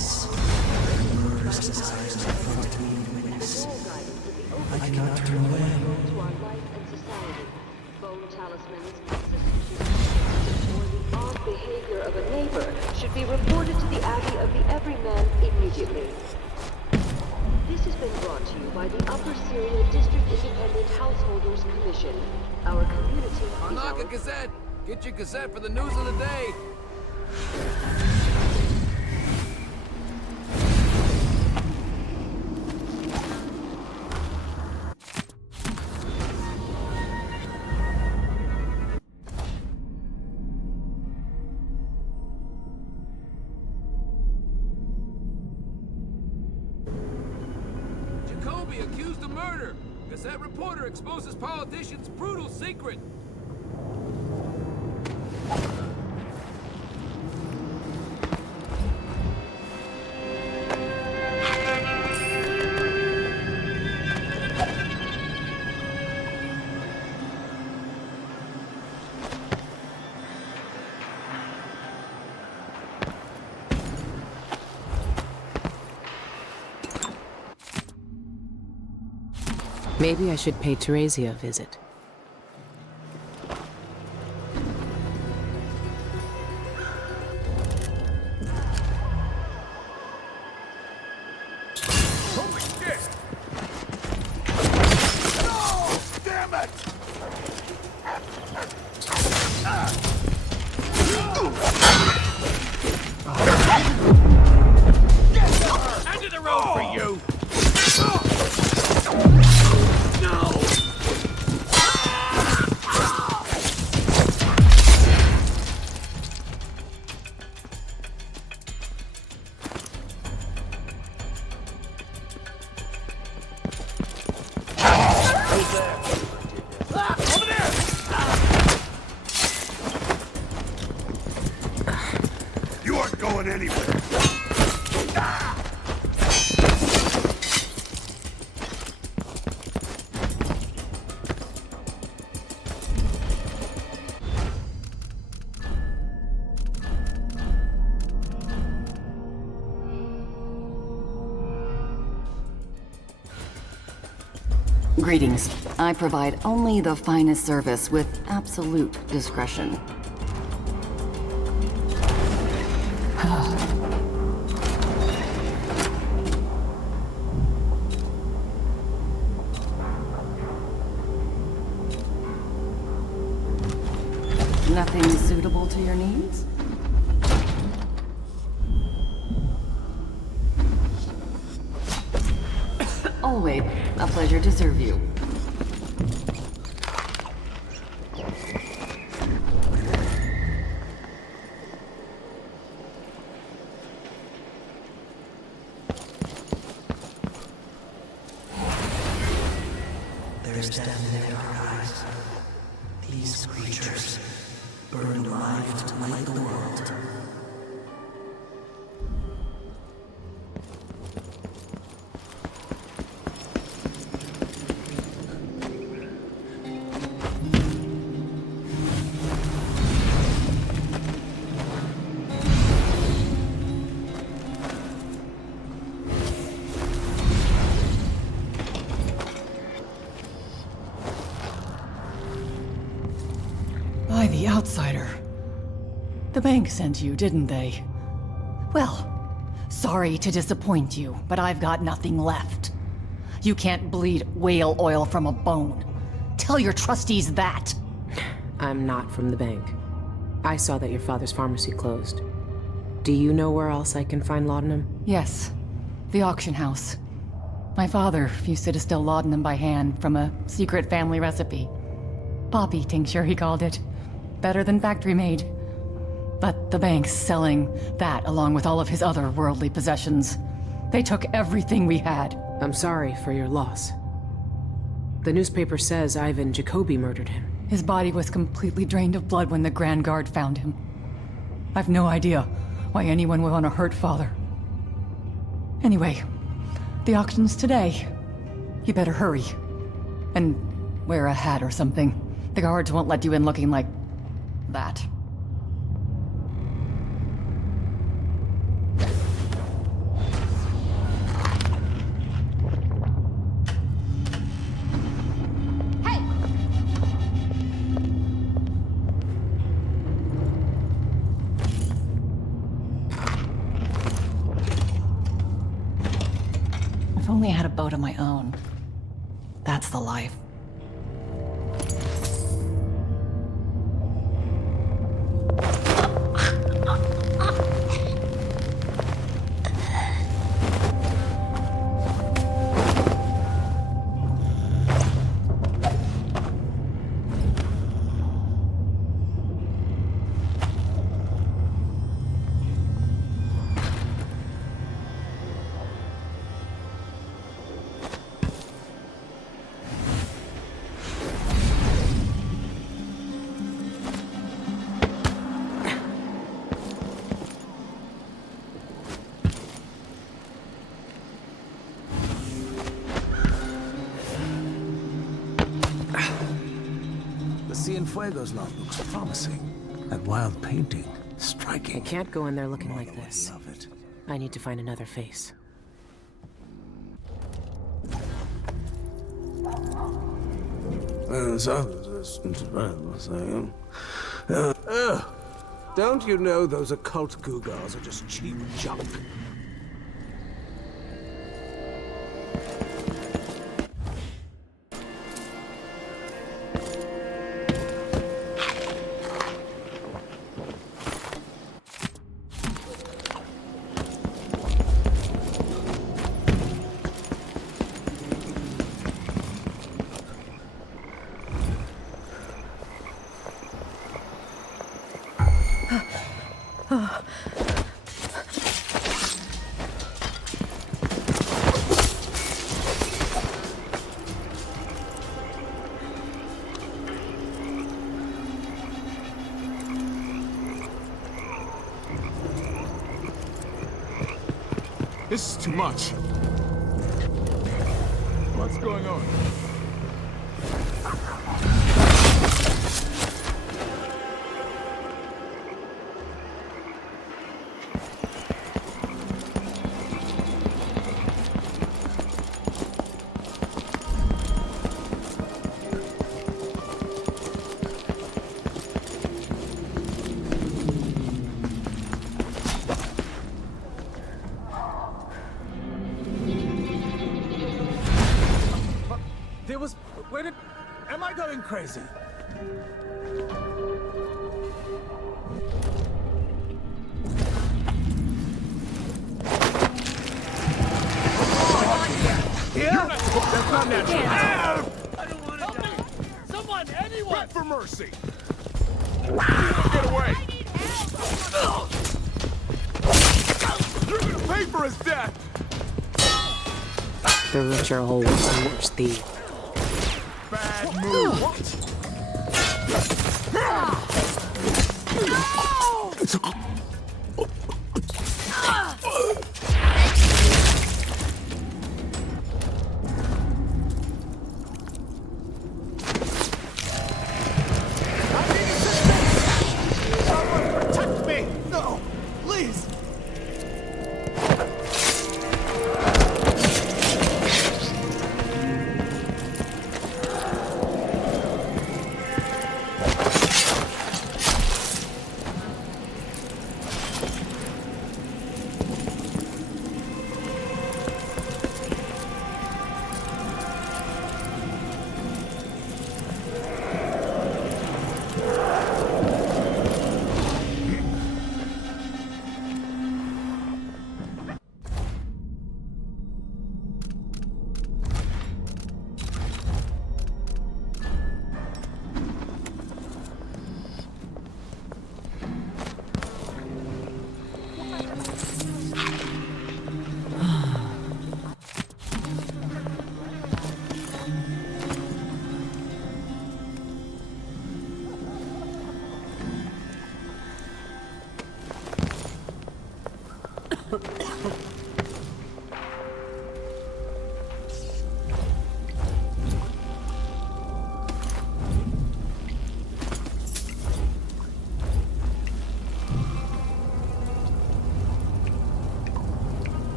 loss. Murderous desires in front of me to witness. I cannot turn away. To our life and society. Bone talismans, suspicious or the odd behavior of a neighbor should be reported to the Abbey of the Everyman immediately. This has been brought to you by the Upper Syria District Independent Householders Commission. Our community is Karnaka Gazette! Get your Gazette for the news of the day! Jacoby accused of murder! Gazette reporter exposes politician's brutal secret! Maybe I should pay Teresia a visit. Holy shit! No! Damn it! End of the road for you! You aren't going anywhere. Greetings. I provide only the finest service with absolute discretion. Nothing suitable to your needs? Always a pleasure to serve you. There's death in their eyes. These creatures burned alive to light the world. By the outsider. The bank sent you, didn't they? Well, sorry to disappoint you, but I've got nothing left. You can't bleed whale oil from a bone. Tell your trustees that. I'm not from the bank. I saw that your father's pharmacy closed. Do you know where else I can find laudanum? Yes, the auction house. My father used to distill laudanum by hand from a secret family recipe. Poppy tincture, he called it. Better than factory-made. But the bank's selling that along with all of his other worldly possessions. They took everything we had. I'm sorry for your loss. The newspaper says Ivan Jacoby murdered him. His body was completely drained of blood when the Grand Guard found him. I've no idea why anyone would want to hurt Father. Anyway, the auction's today. You better hurry. And wear a hat or something. The guards won't let you in looking like that. If only I had a boat of my own. That's the life. The Cienfuegos lot looks promising. That wild painting, striking. I can't go in there looking like this. I need to find another face. Don't you know those occult gewgaws are just cheap junk? This is too much. What's going on? Am I going crazy? Yeah? That's not natural. Help! I don't want to die. Someone, anyone! Beg for mercy! Get away! You're gonna pay for his death! The richer always the worse thief. Bad move. Someone protect me! No, please!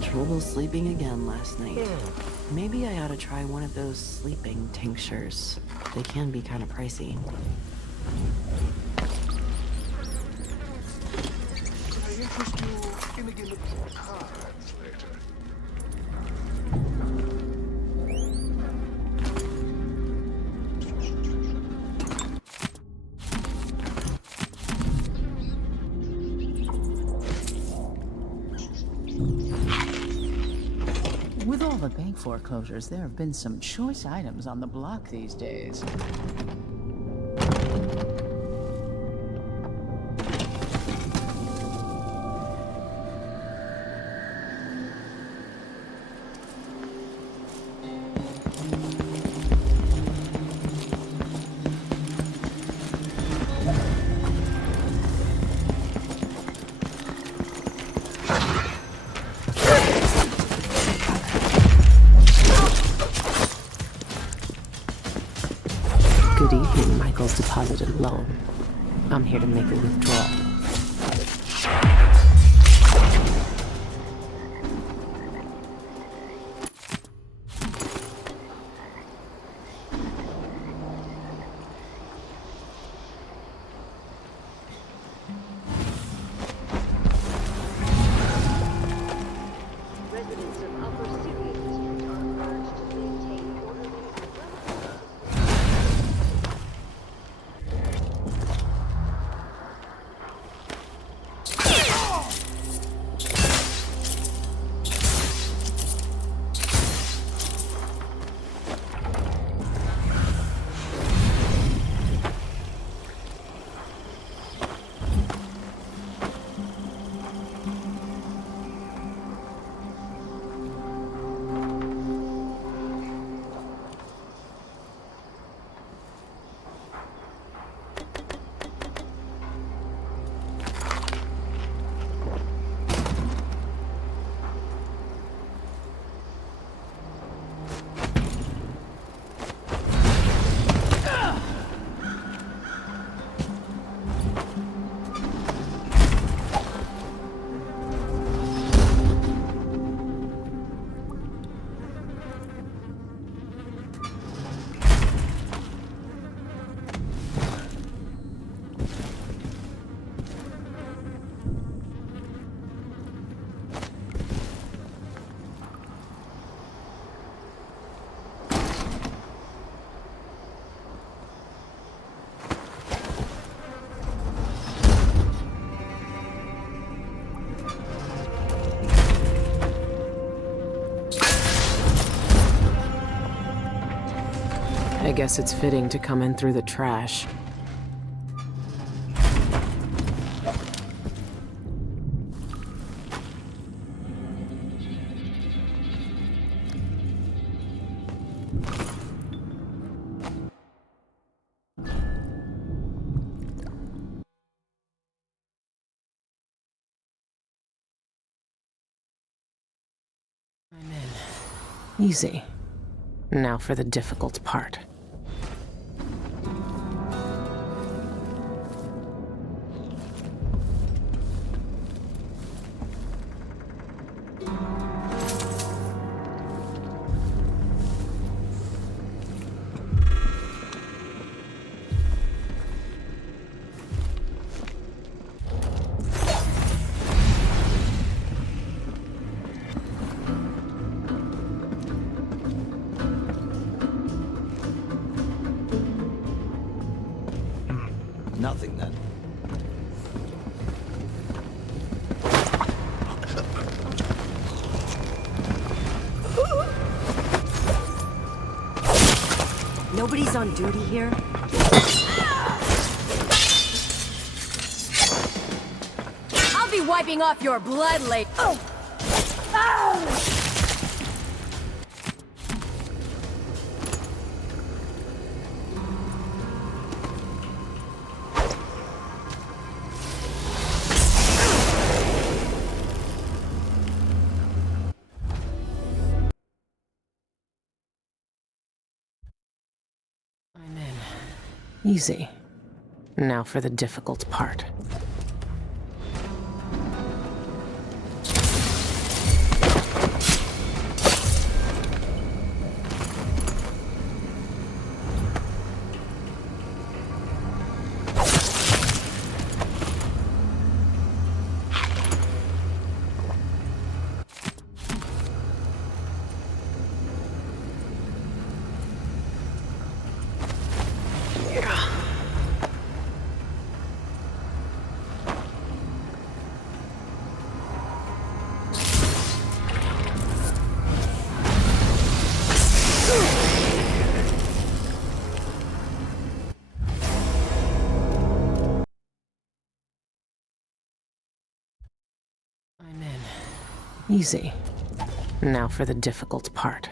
Trouble sleeping again last night. Maybe I ought to try one of those sleeping tinctures. They can be kind of pricey. Could I interest you in a game of cards later? all the bank foreclosures, there have been some choice items on the block these days. Good evening, Michael's deposited loan. I'm here to make a withdrawal. Residents of Upper Syria District are urged to maintain orderly I guess it's fitting to come in through the trash. I'm in. Easy. Now for the difficult part. Nothing then. Nobody's on duty here? I'll be wiping off your blood later. Oh. Oh. I'm in. Easy. Now for the difficult part. I'm in. Easy. Now for the difficult part.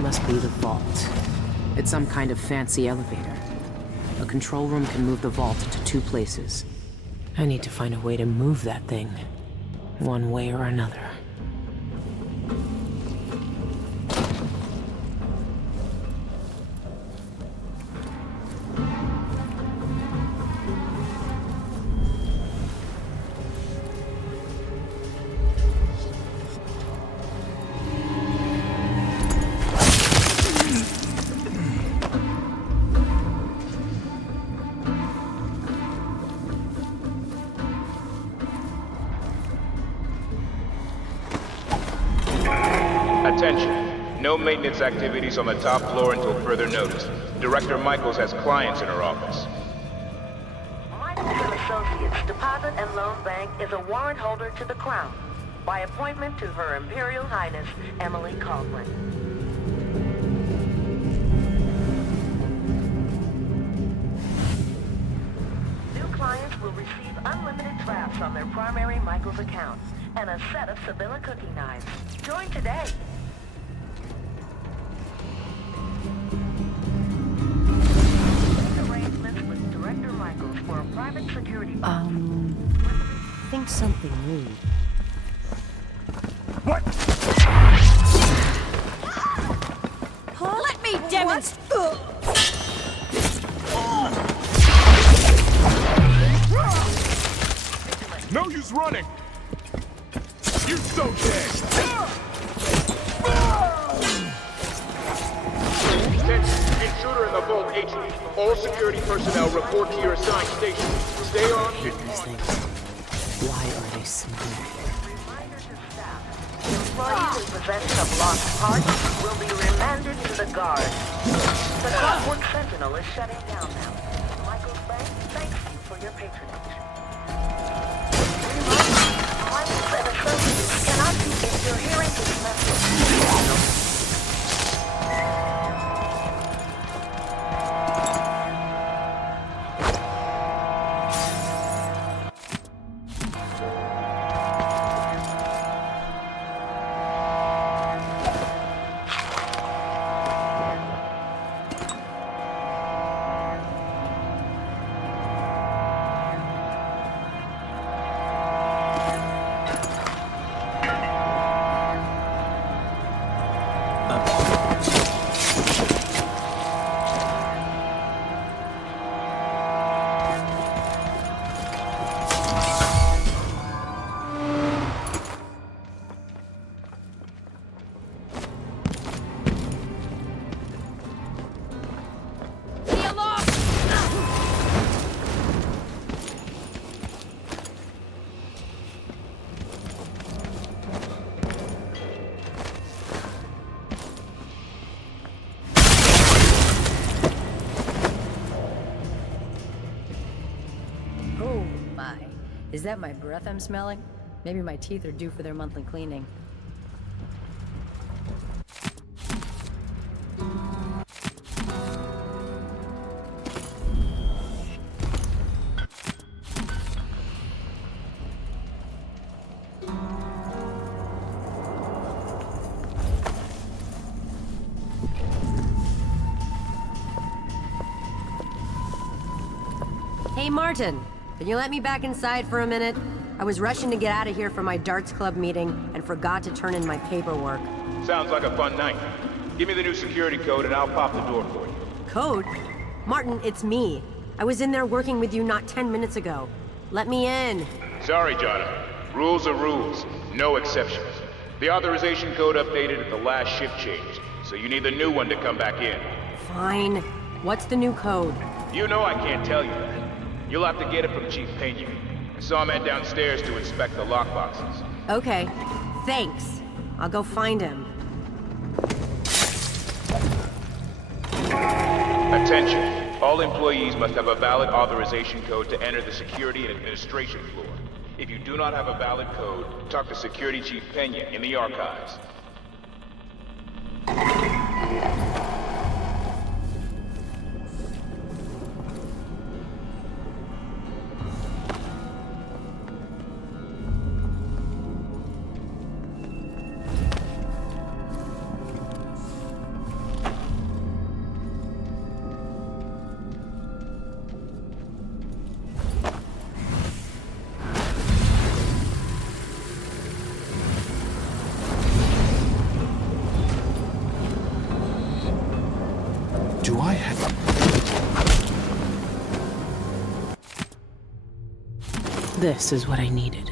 Must be the vault. It's some kind of fancy elevator. A control room can move the vault into 2 places. I need to find a way to move that thing, one way or another. Attention. No maintenance activities on the top floor until further notice. Director Michaels has clients in her office. Michaels and Associates Deposit and Loan Bank is a warrant holder to the Crown by appointment to Her Imperial Highness Emily Caldwin. New clients will receive unlimited drafts on their primary Michaels account and a set of Sevilla cooking knives. Join today. Arrangements with Director Michaels for a private security box. Think something new. What? Let me demonstrate. No use running. You so dead. Intruder in the vault HQ. All security personnel report to your assigned station. Stay on. Goodness things. Why are they smiling? Employees in possession of lost parts will be remanded to the guard. The Clockwork Sentinel is shutting down now. Michael's Bank thanks you for your patronage. Michaels and Associates cannot be if you're hearing this message. Is that my breath I'm smelling? Maybe my teeth are due for their monthly cleaning. Hey, Martin. Can you let me back inside for a minute? I was rushing to get out of here for my darts club meeting and forgot to turn in my paperwork. Sounds like a fun night. Give me the new security code and I'll pop the door for you. Code? Martin, it's me. I was in there working with you not 10 minutes ago. Let me in. Sorry, Jonathan. Rules are rules. No exceptions. The authorization code updated at the last shift change, so you need the new one to come back in. Fine. What's the new code? You know I can't tell you that. You'll have to get it from Chief Pena. I saw him head downstairs to inspect the lockboxes. Okay. Thanks. I'll go find him. Attention. All employees must have a valid authorization code to enter the security and administration floor. If you do not have a valid code, talk to Security Chief Pena in the archives. Do I have... This is what I needed.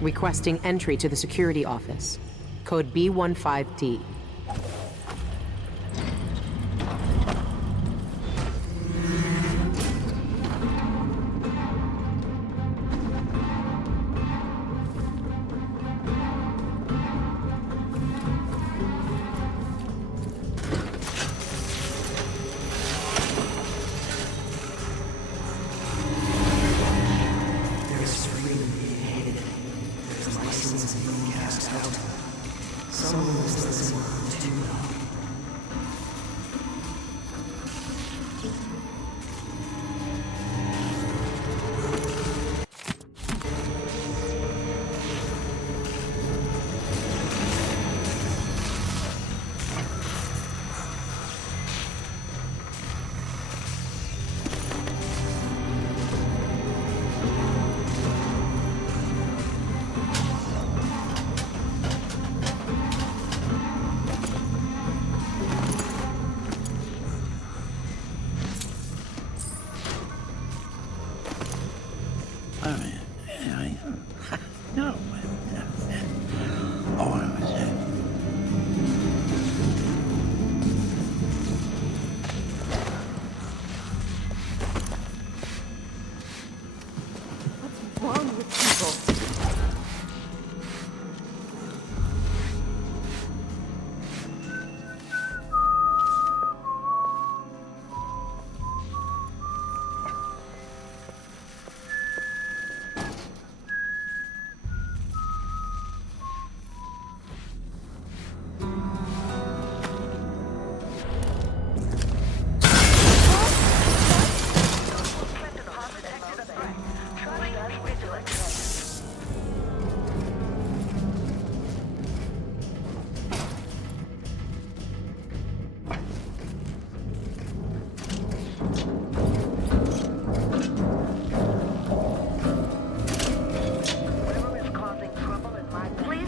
Requesting entry to the security office. Code B15D. No. All I was saying. What's wrong with people?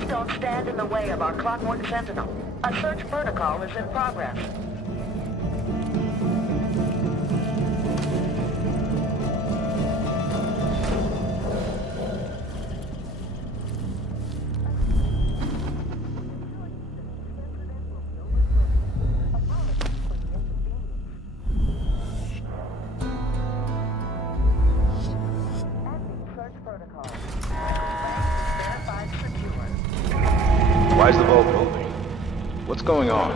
Don't stand in the way of our Clockwork Sentinel. A search protocol is in progress. Why is the vault moving? What's going on?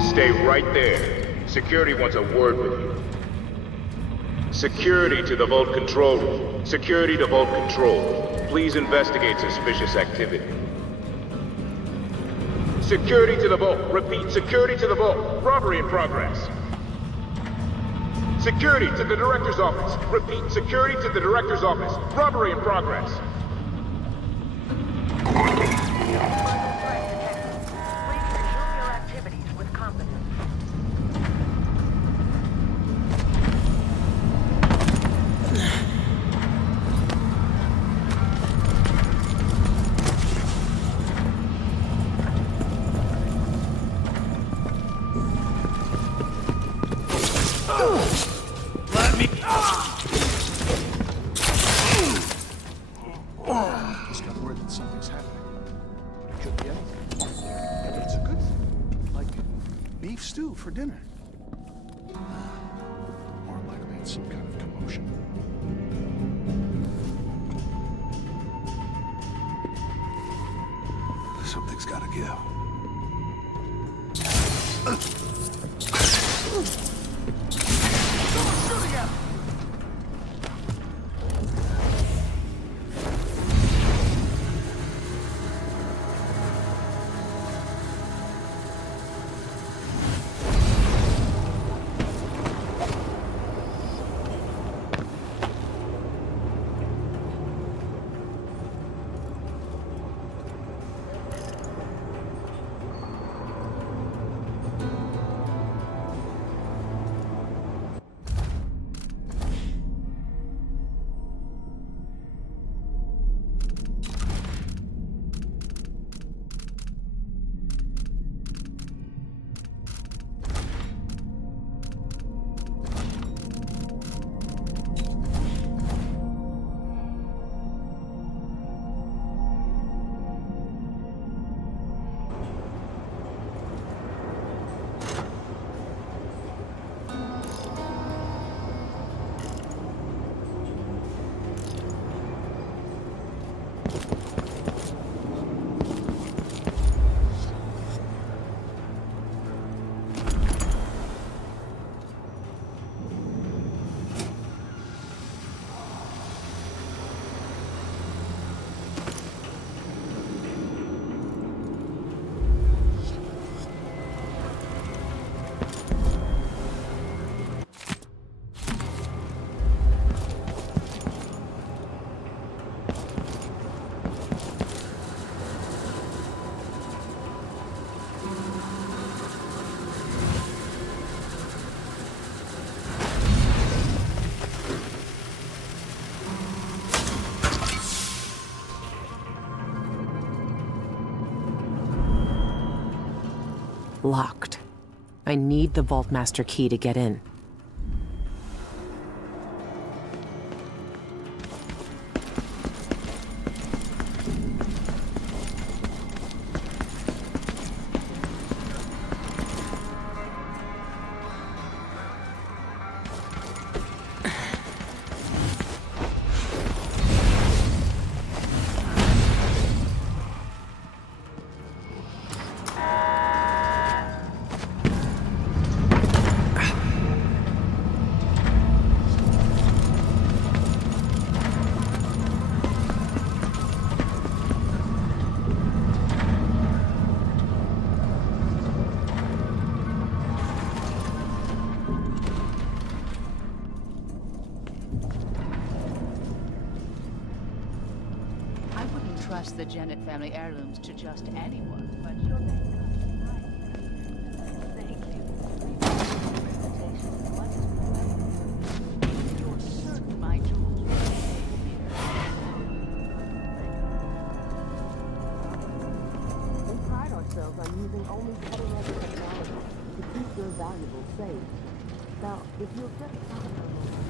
Stay right there. Security wants a word with you. Security to the Vault Control Room. Security to Vault Control. Please investigate suspicious activity. Security to the Vault. Repeat, security to the Vault. Robbery in progress. Security to the Director's Office. Repeat, security to the Director's Office. Robbery in progress. Let me... Just got word that something's happening. It could be anything. But it's a good thing. Like beef stew for dinner. More likely it's some kind of commotion. Something's gotta give. Locked. I need the Vault Master key to get in. Trust the Jennett family heirlooms to just anyone, but you're thank you. You're certain my jewels will stay here. We pride ourselves on using only cutting-edge technology to keep your valuables safe. Now, if you'll just stop for a moment.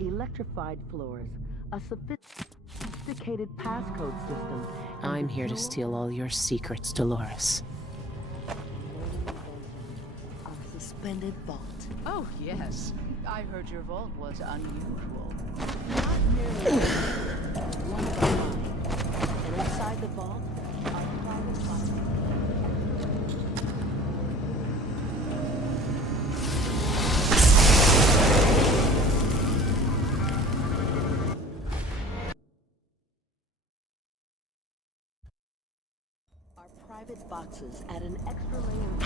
Electrified floors, a sophisticated passcode system. I'm here to steal all your secrets, Dolores. A suspended vault. Oh, yes. I heard your vault was unusual. Not merely one of a kind. And inside the vault are private files. Private boxes at an extra layer.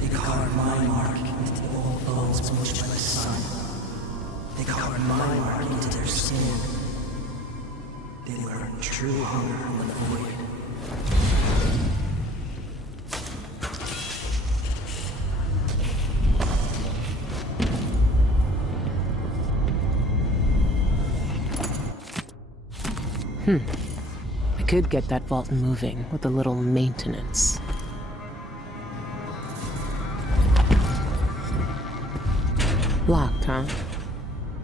They carved my mark into the old bones mushed by the sun. They carved my mark into their skin. They learned true hunger when the void. I could get that vault moving with a little maintenance. Locked, huh?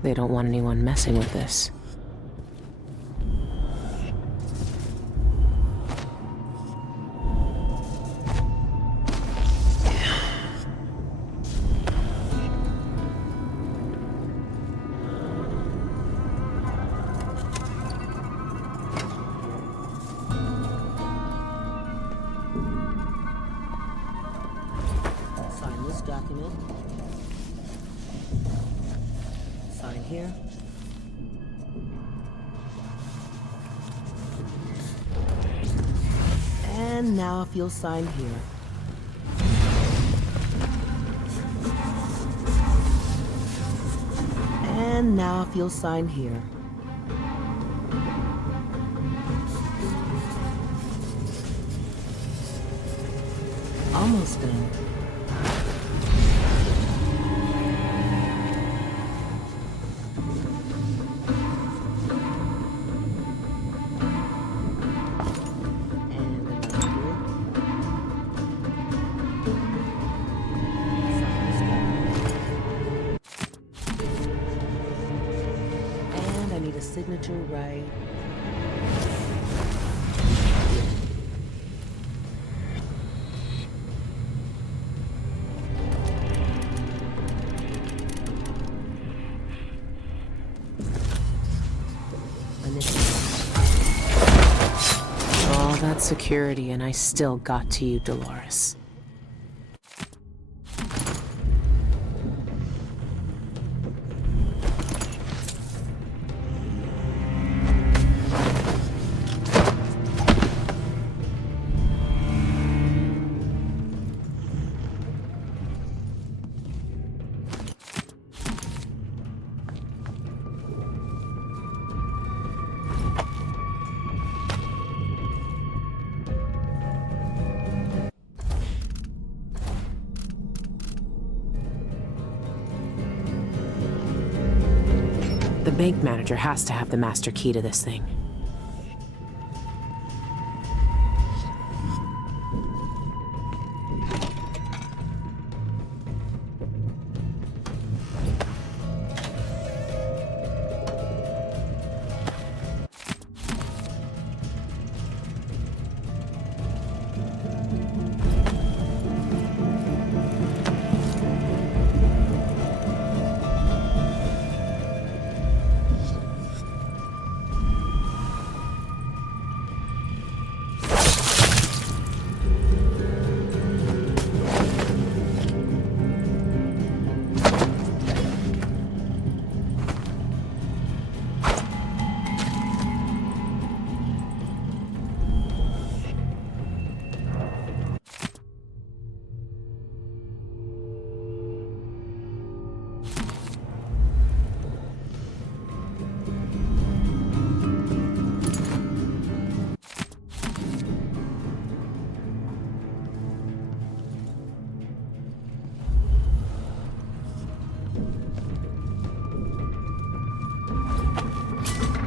They don't want anyone messing with this. Sign this document. Sign here. And now if you'll sign here. And now if you'll sign here. Almost done. And I need a signature right. All that security and I still got to you, Dolores. The bank manager has to have the master key to this thing.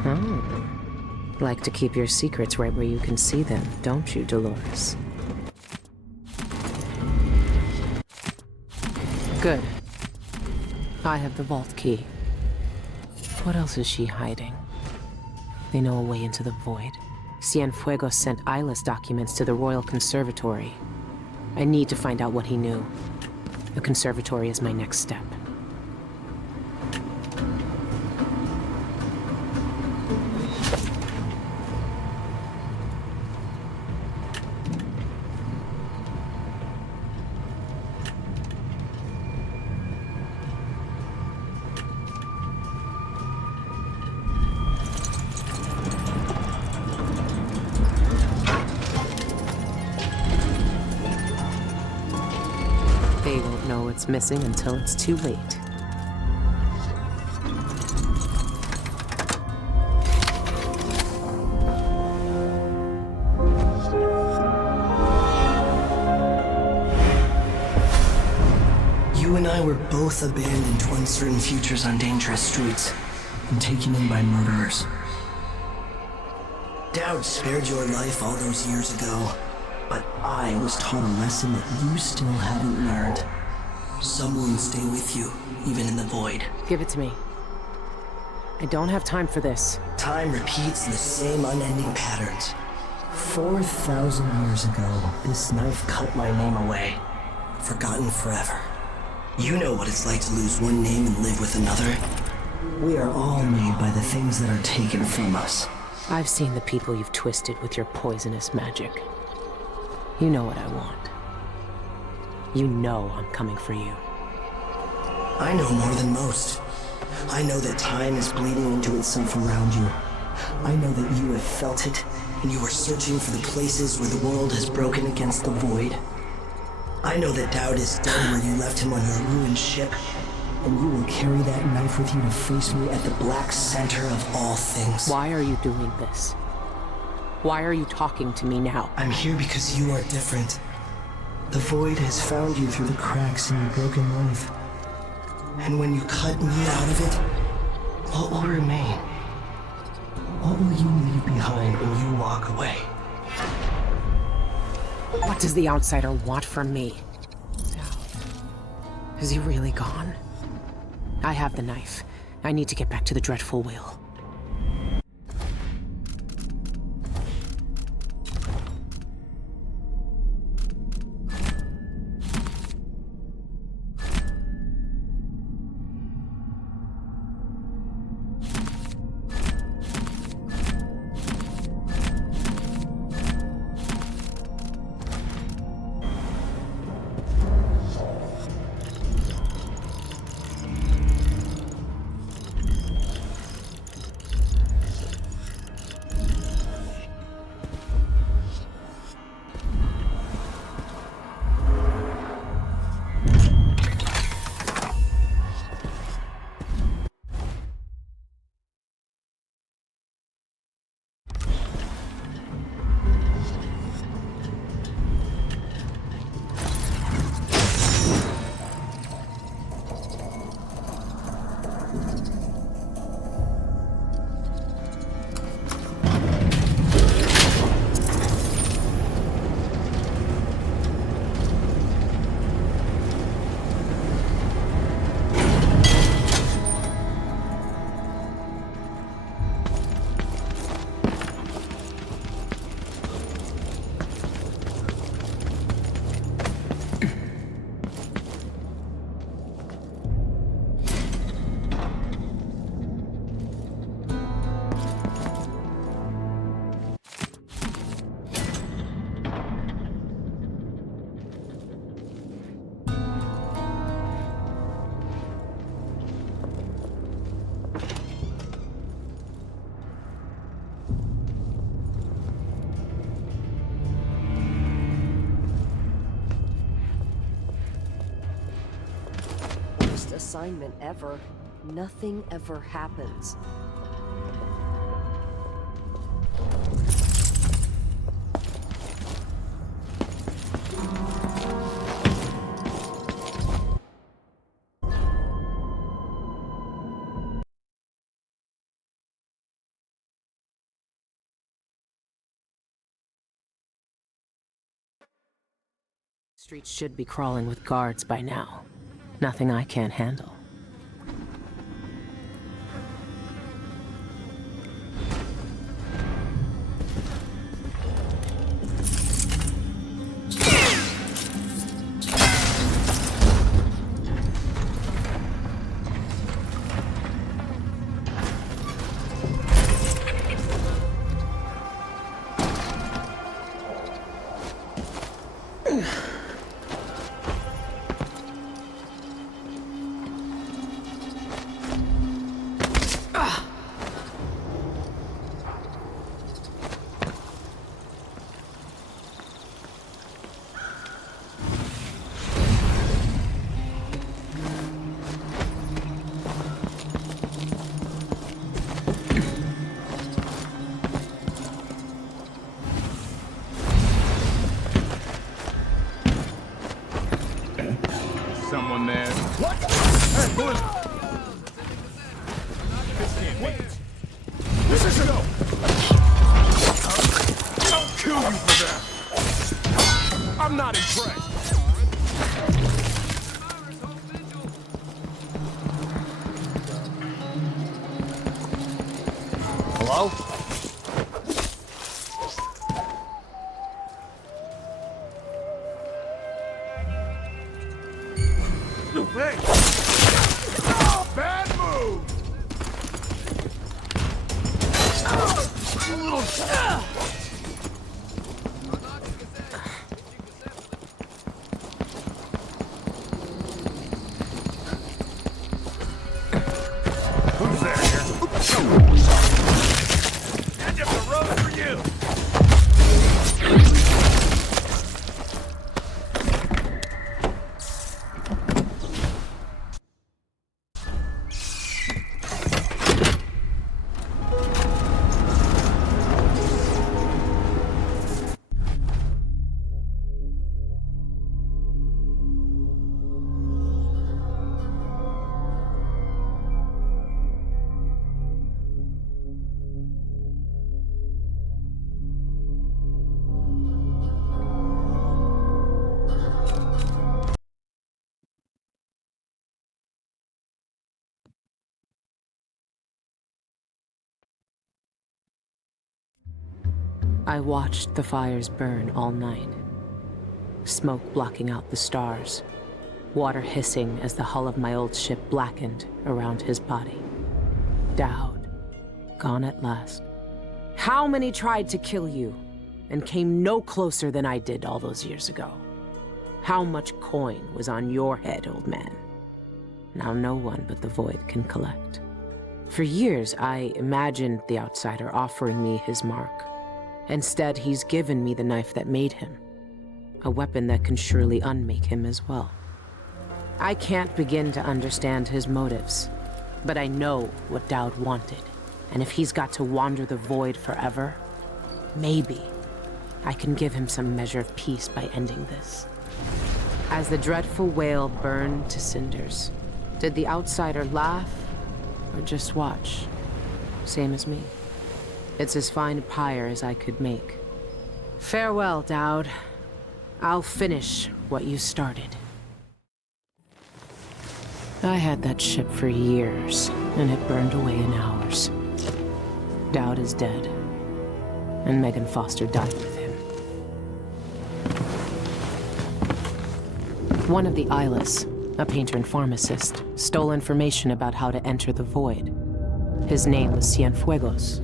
Oh. Like to keep your secrets right where you can see them, don't you, Dolores? Good. I have the vault key. What else is she hiding? They know a way into the void. Cienfuegos sent Isla's documents to the Royal Conservatory. I need to find out what he knew. The conservatory is my next step. They won't know it's missing until it's too late. You and I were both abandoned to uncertain futures on dangerous streets and taken in by murderers. Dowd spared your life all those years ago, but I was taught a lesson that you still haven't learned. Some wounds stay with you, even in the void. Give it to me. I don't have time for this. Time repeats the same unending patterns. 4,000 years ago, this knife cut my name away. Forgotten forever. You know what it's like to lose one name and live with another. We are all made by the things that are taken from us. I've seen the people you've twisted with your poisonous magic. You know what I want. You know I'm coming for you. I know more than most. I know that time is bleeding into itself around you. I know that you have felt it, and you are searching for the places where the world has broken against the void. I know that Dowd is dead where you left him on your ruined ship, and you will carry that knife with you to face me at the black center of all things. Why are you doing this? Why are you talking to me now? I'm here because you are different. The void has found you through the cracks in your broken life. And when you cut me out of it, what will remain? What will you leave behind when you walk away? What does the outsider want from me? Is he really gone? I have the knife. I need to get back to the Dreadful Whale. Assignment ever. Nothing ever happens. Streets should be crawling with guards by now. Nothing I can't handle. Someone there? What? Hey, who is... This can't wait. This is go. I'll kill you for that. I'm not impressed. Hello? Hey! Bad move! Who's there? End of the road for you! I watched the fires burn all night. Smoke blocking out the stars. Water hissing as the hull of my old ship blackened around his body. Dowd, gone at last. How many tried to kill you and came no closer than I did all those years ago? How much coin was on your head, old man? Now no one but the Void can collect. For years, I imagined the outsider offering me his mark. Instead, he's given me the knife that made him. A weapon that can surely unmake him as well. I can't begin to understand his motives, but I know what Dowd wanted. And if he's got to wander the Void forever, maybe I can give him some measure of peace by ending this. As the dreadful whale burned to cinders, did the outsider laugh or just watch? Same as me. It's as fine a pyre as I could make. Farewell, Dowd. I'll finish what you started. I had that ship for years, and it burned away in hours. Dowd is dead, and Megan Foster died with him. One of the Eyeless, a painter and pharmacist, stole information about how to enter the Void. His name was Cienfuegos,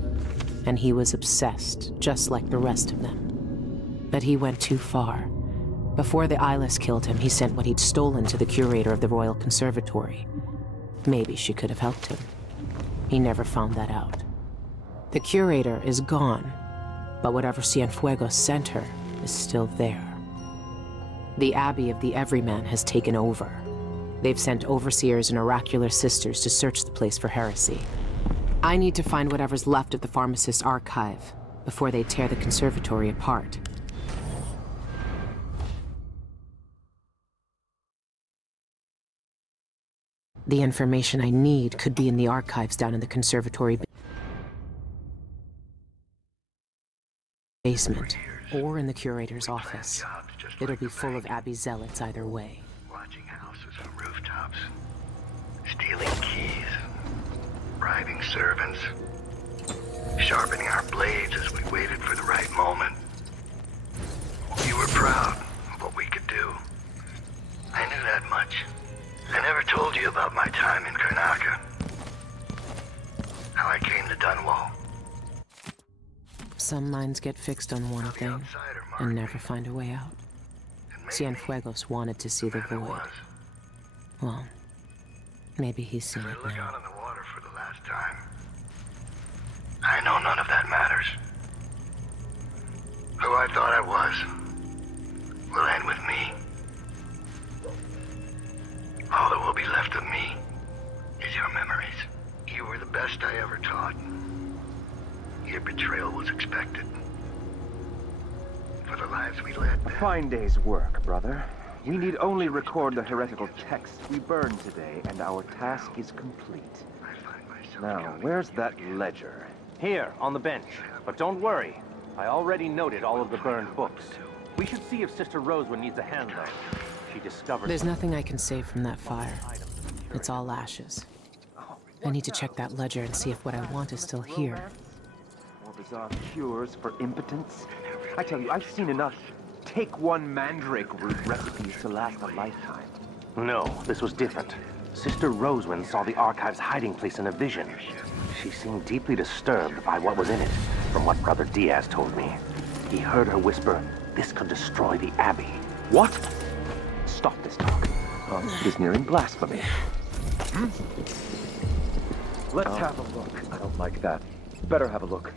and he was obsessed, just like the rest of them. But he went too far. Before the Eyeless killed him, he sent what he'd stolen to the curator of the Royal Conservatory. Maybe she could have helped him. He never found that out. The curator is gone, but whatever Cienfuegos sent her is still there. The Abbey of the Everyman has taken over. They've sent overseers and oracular sisters to search the place for heresy. I need to find whatever's left of the pharmacist's archive before they tear the conservatory apart. The information I need could be in the archives down in the conservatory basement, or in the curator's office. It'll be full of Abbey zealots either way. Watching houses from rooftops. jobs. Stealing keys, bribing servants, sharpening our blades as we waited for the right moment. You were proud of what we could do. I knew that much. I never told you about my time in Karnaca. How I came to Dunwall. Some minds get fixed on one thing and never find a way out. Cienfuegos wanted to see the void. Well, maybe he's seen it Look now. out on the water for the last time. I know none of that matters. Who I thought I was will end with me. All that will be left of me is your memories. You were the best I ever taught. Your betrayal was expected. For the lives we led. A fine day's work, brother. We need only record the heretical text we burned today, and our task is complete. Now, where's that ledger? Here, on the bench. But don't worry. I already noted all of the burned books. We should see if Sister Rosewood needs a hand, though. She discovered... There's nothing I can save from that fire. It's all ashes. I need to check that ledger and see if what I want is still here. More bizarre cures for impotence? I tell you, I've seen enough take-one mandrake root recipes to last a lifetime. No, this was different. Sister Rosewind saw the archive's hiding place in a vision. She seemed deeply disturbed by what was in it, from what Brother Diaz told me. He heard her whisper, this could destroy the Abbey. What? Stop this talk. It is nearing blasphemy. Let's have a look. I don't like that. Better have a look.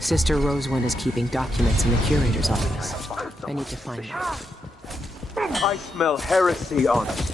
Sister Rosewind is keeping documents in the curator's office. I need to find them. I smell heresy on it.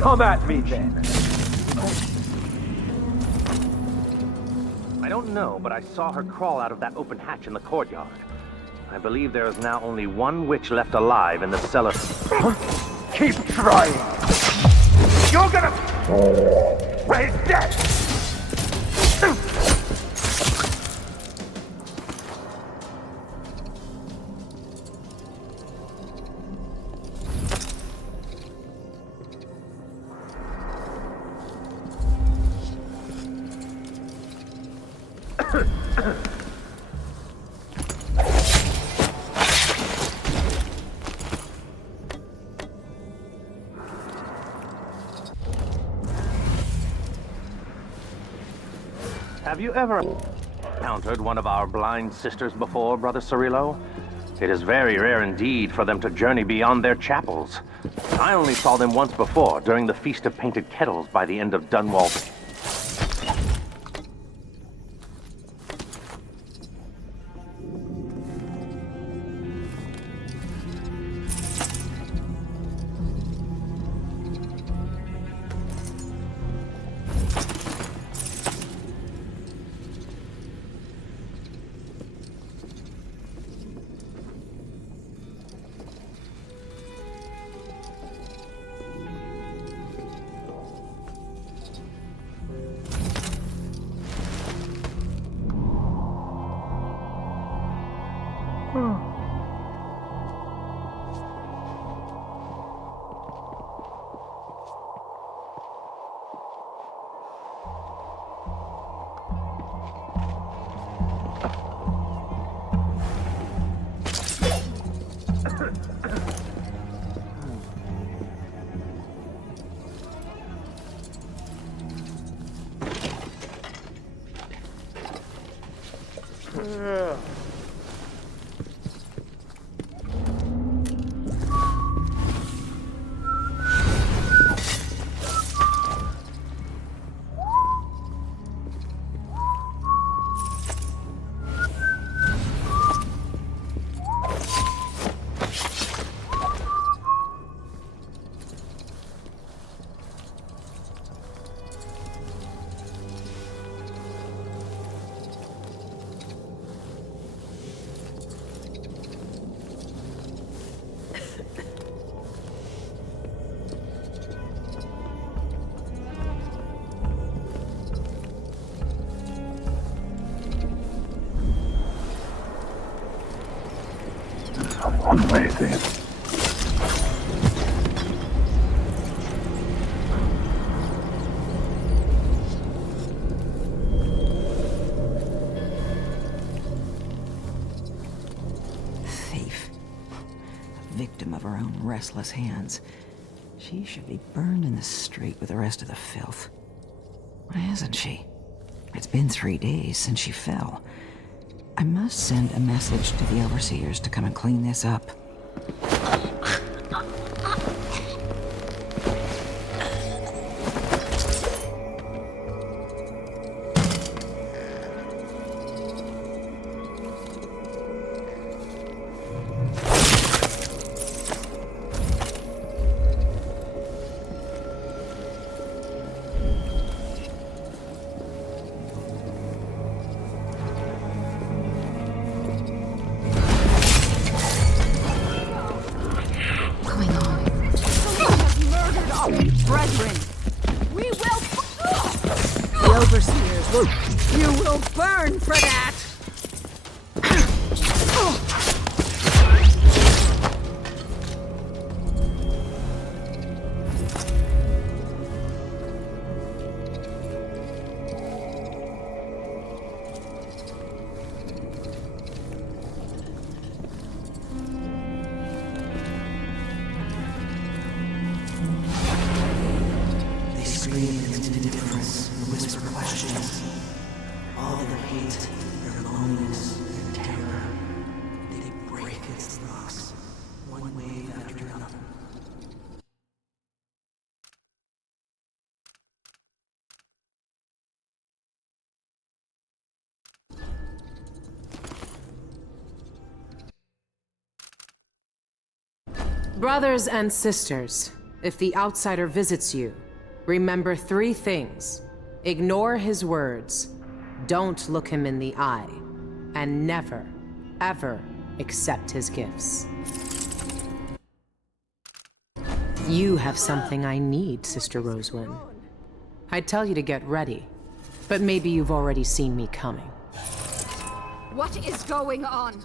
Come at me, then. I don't know, but I saw her crawl out of that open hatch in the courtyard. I believe there is now only one witch left alive in the cellar. Keep trying. You're gonna... Raise dead! Have you ever encountered one of our blind sisters before, Brother Cirillo? It is very rare indeed for them to journey beyond their chapels. I only saw them once before, during the Feast of Painted Kettles by the end of Dunwall. One way then. Thief. A victim of her own restless hands. She should be burned in the street with the rest of the filth. Why isn't she? It's been 3 days since she fell. I must send a message to the overseers to come and clean this up. Brethren, we will... The overseers will... You will burn for that! They scream into indifference and whisper questions. All their hate, their loneliness, their terror. They break its locks, one wave after another. Brothers and sisters, if the outsider visits you, remember 3 things. Ignore his words, don't look him in the eye, and never, ever accept his gifts. You have something I need, Sister Rosewyn. I'd tell you to get ready, but maybe you've already seen me coming. What is going on?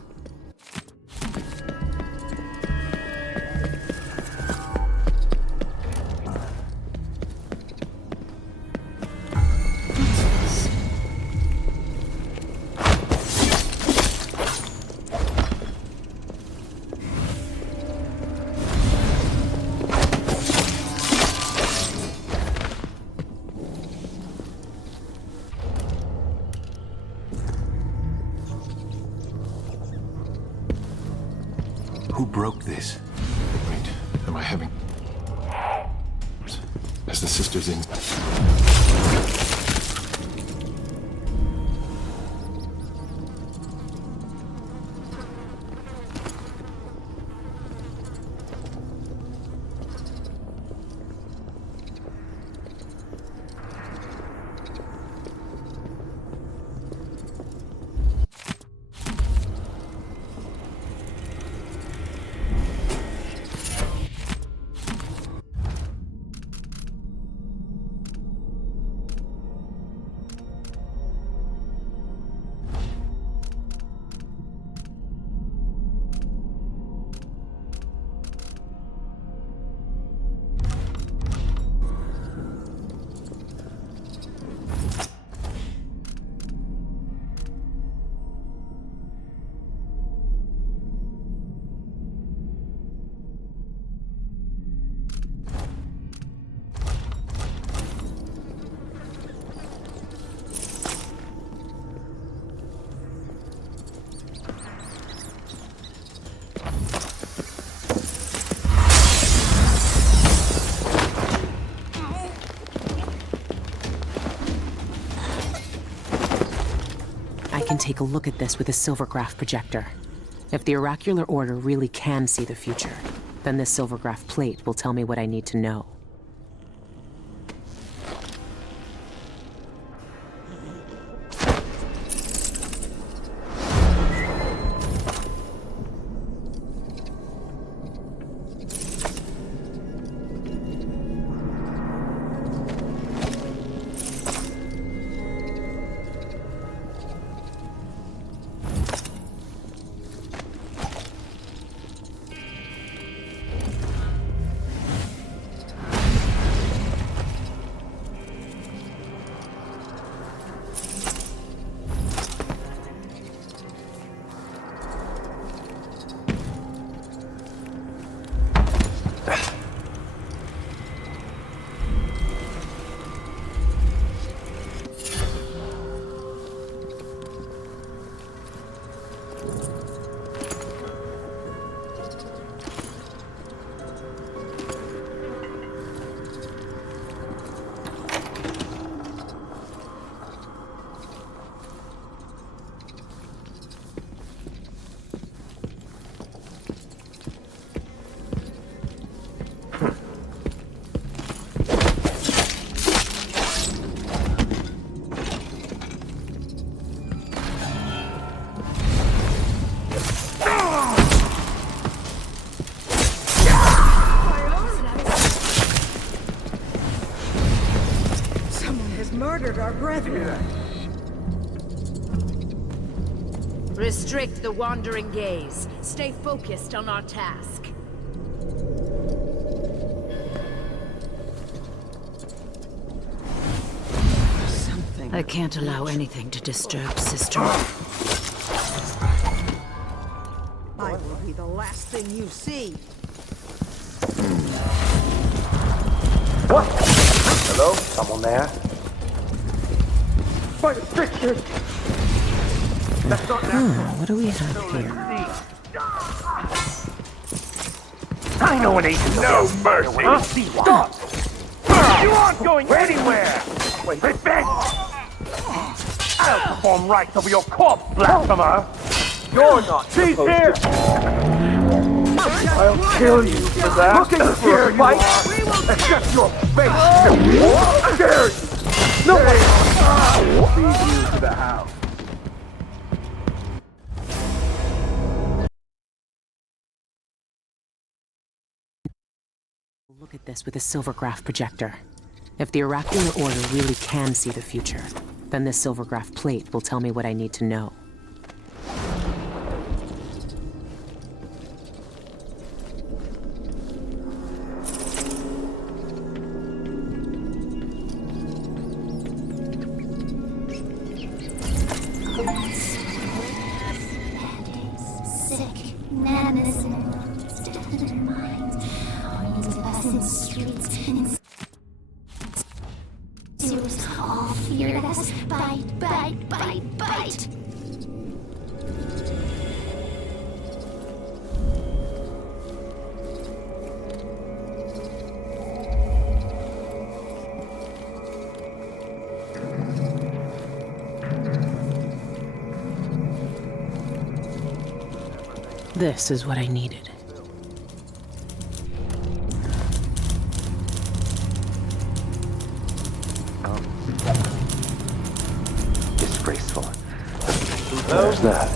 Who broke this? Wait, am I having... As the sisters in... can take a look at this with a silvergraph projector. If the oracular order really can see the future, then this silvergraph plate will tell me what I need to know. Murdered our brethren. Restrict the wandering gaze. Stay focused on our task. I can't allow anything to disturb Sister. I will be the last thing you see. What? Hello? Someone there? By the strictures! That's not What do we have here? I know an agent. No mercy! Huh? Stop! You aren't going anywhere! Wait, beg! I'll perform rites over your corpse, blasphemer! You're not. She's here! I'll kill you for that! Looking for a fight? That's just your face! I dare you! No way! Lead you to the house. Look at this with a silvergraph projector. If the oracular order really can see the future, then this silvergraph plate will tell me what I need to know. Bite! This is what I needed. Disgraceful. Who's that?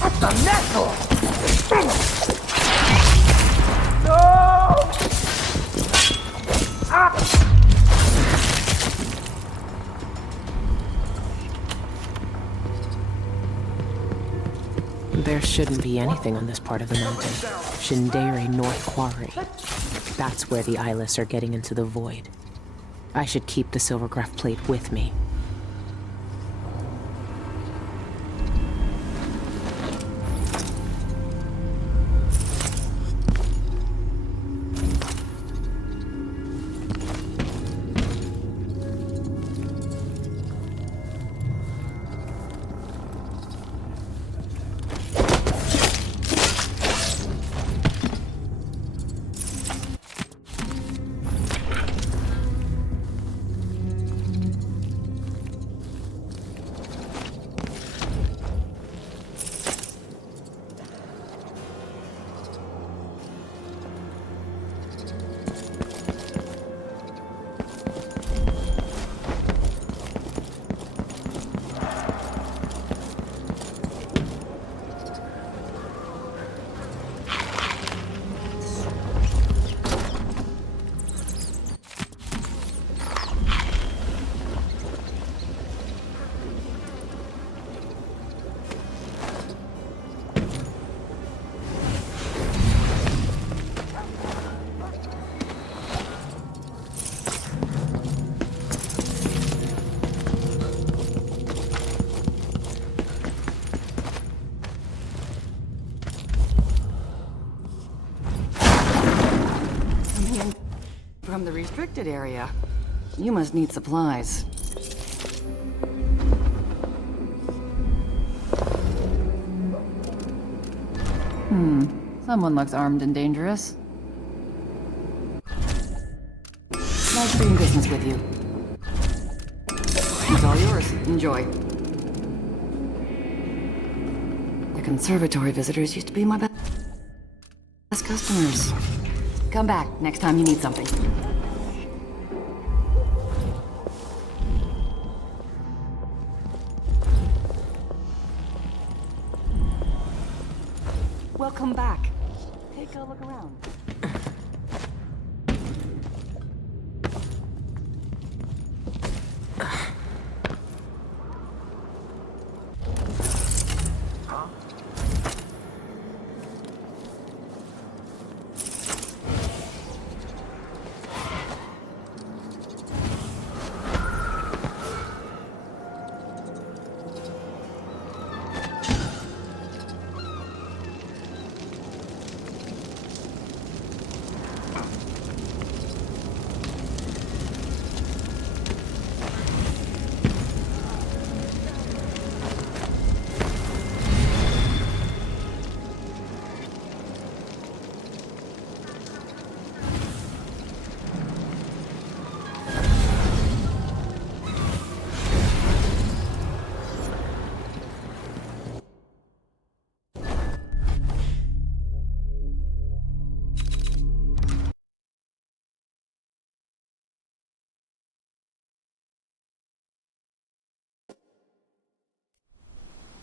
That's a nettle! No! Ah! There shouldn't be anything on this part of the mountain. Shindere North Quarry. That's where the eyeless are getting into the void. I should keep the silvergraph plate with me. in from the restricted area. You must need supplies. Someone looks armed and dangerous. Nice doing business with you. It's all yours. Enjoy. The conservatory visitors used to be my best customers. Come back next time you need something. Welcome back. Take a look around.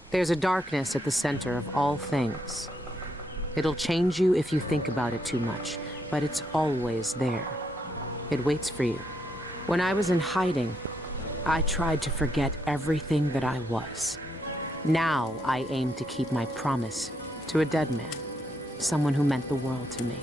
There's a darkness at the center of all things. It'll change you if you think about it too much, but it's always there. It waits for you. When I was in hiding, I tried to forget everything that I was. Now I aim to keep my promise to a dead man, someone who meant the world to me.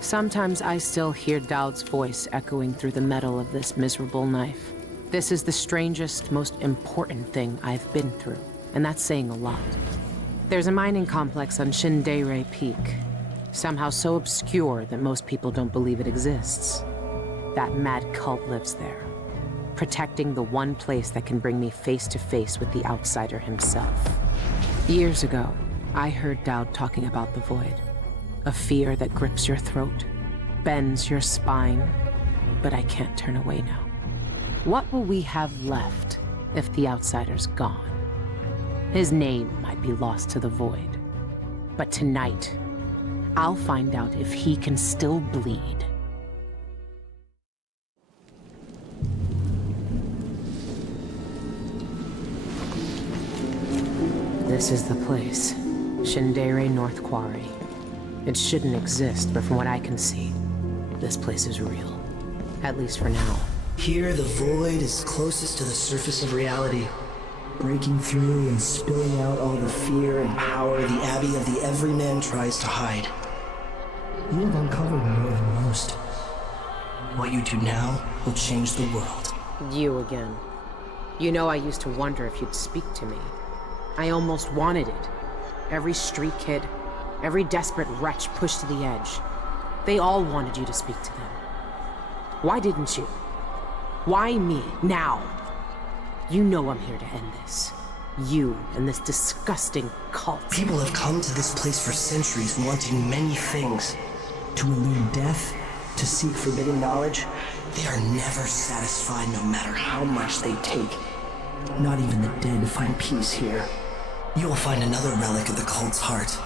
Sometimes I still hear Dowd's voice echoing through the metal of this miserable knife. This is the strangest, most important thing I've been through. And that's saying a lot. There's a mining complex on Shindeire Peak, somehow so obscure that most people don't believe it exists. That mad cult lives there, protecting the one place that can bring me face to face with the outsider himself. Years ago, I heard Dowd talking about the Void, a fear that grips your throat, bends your spine, but I can't turn away now. What will we have left if the outsider's gone? His name might be lost to the Void. But tonight, I'll find out if he can still bleed. This is the place. Shindeire North Quarry. It shouldn't exist, but from what I can see, this place is real. At least for now. Here, the Void is closest to the surface of reality, breaking through and spilling out all the fear and power the Abbey of the Everyman tries to hide. You have uncovered more than most. What you do now will change the world. You again. You know, I used to wonder if you'd speak to me. I almost wanted it. Every street kid, every desperate wretch pushed to the edge. They all wanted you to speak to them. Why didn't you? Why me, now? You know I'm here to end this. You and this disgusting cult. People have come to this place for centuries wanting many things. To elude death, to seek forbidden knowledge. They are never satisfied no matter how much they take. Not even the dead find peace here. You will find another relic of the cult's heart.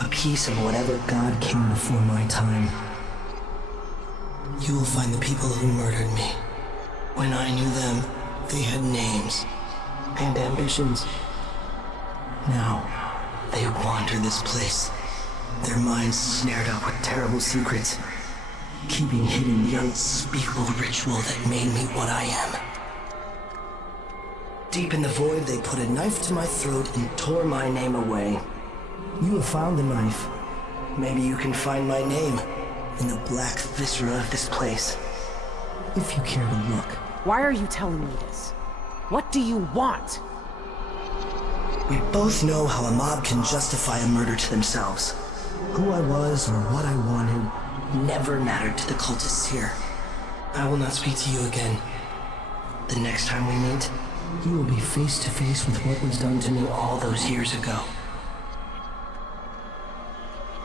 A piece of whatever god came before my time. You will find the people who murdered me. When I knew them, they had names and ambitions. Now, they wander this place, their minds snared up with terrible secrets, keeping hidden the unspeakable ritual that made me what I am. Deep in the Void, they put a knife to my throat and tore my name away. You have found the knife. Maybe you can find my name in the black viscera of this place, if you care to look. Why are you telling me this? What do you want? We both know how a mob can justify a murder to themselves. Who I was or what I wanted never mattered to the cultists here. I will not speak to you again. The next time we meet, you will be face to face with what was done to me all those years ago.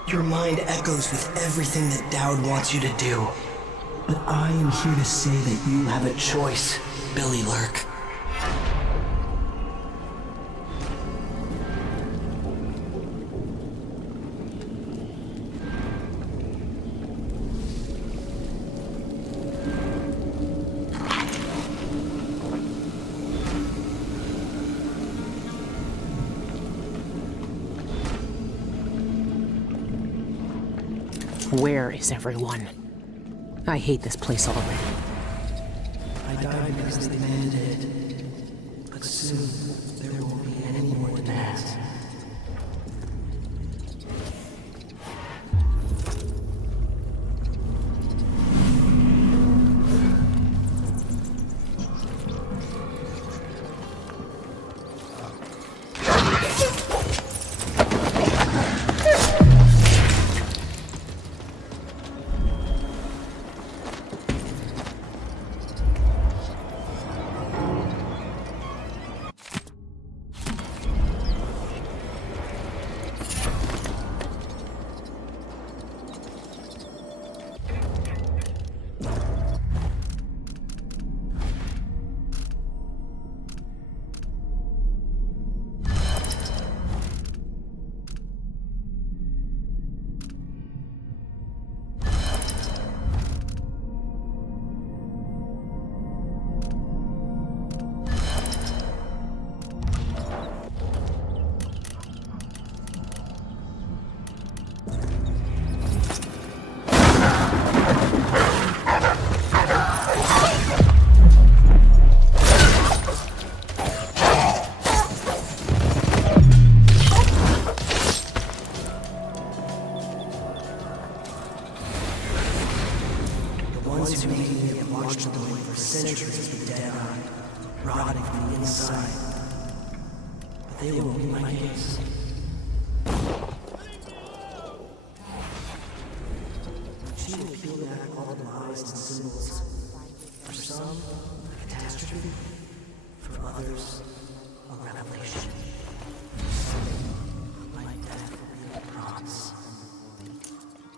Your mind echoes with everything that Dowd wants you to do. But I am here to say that you have a choice, Billy Lurk. Where is everyone? I hate this place already. I died because they demanded it. But soon, there won't be any more demands.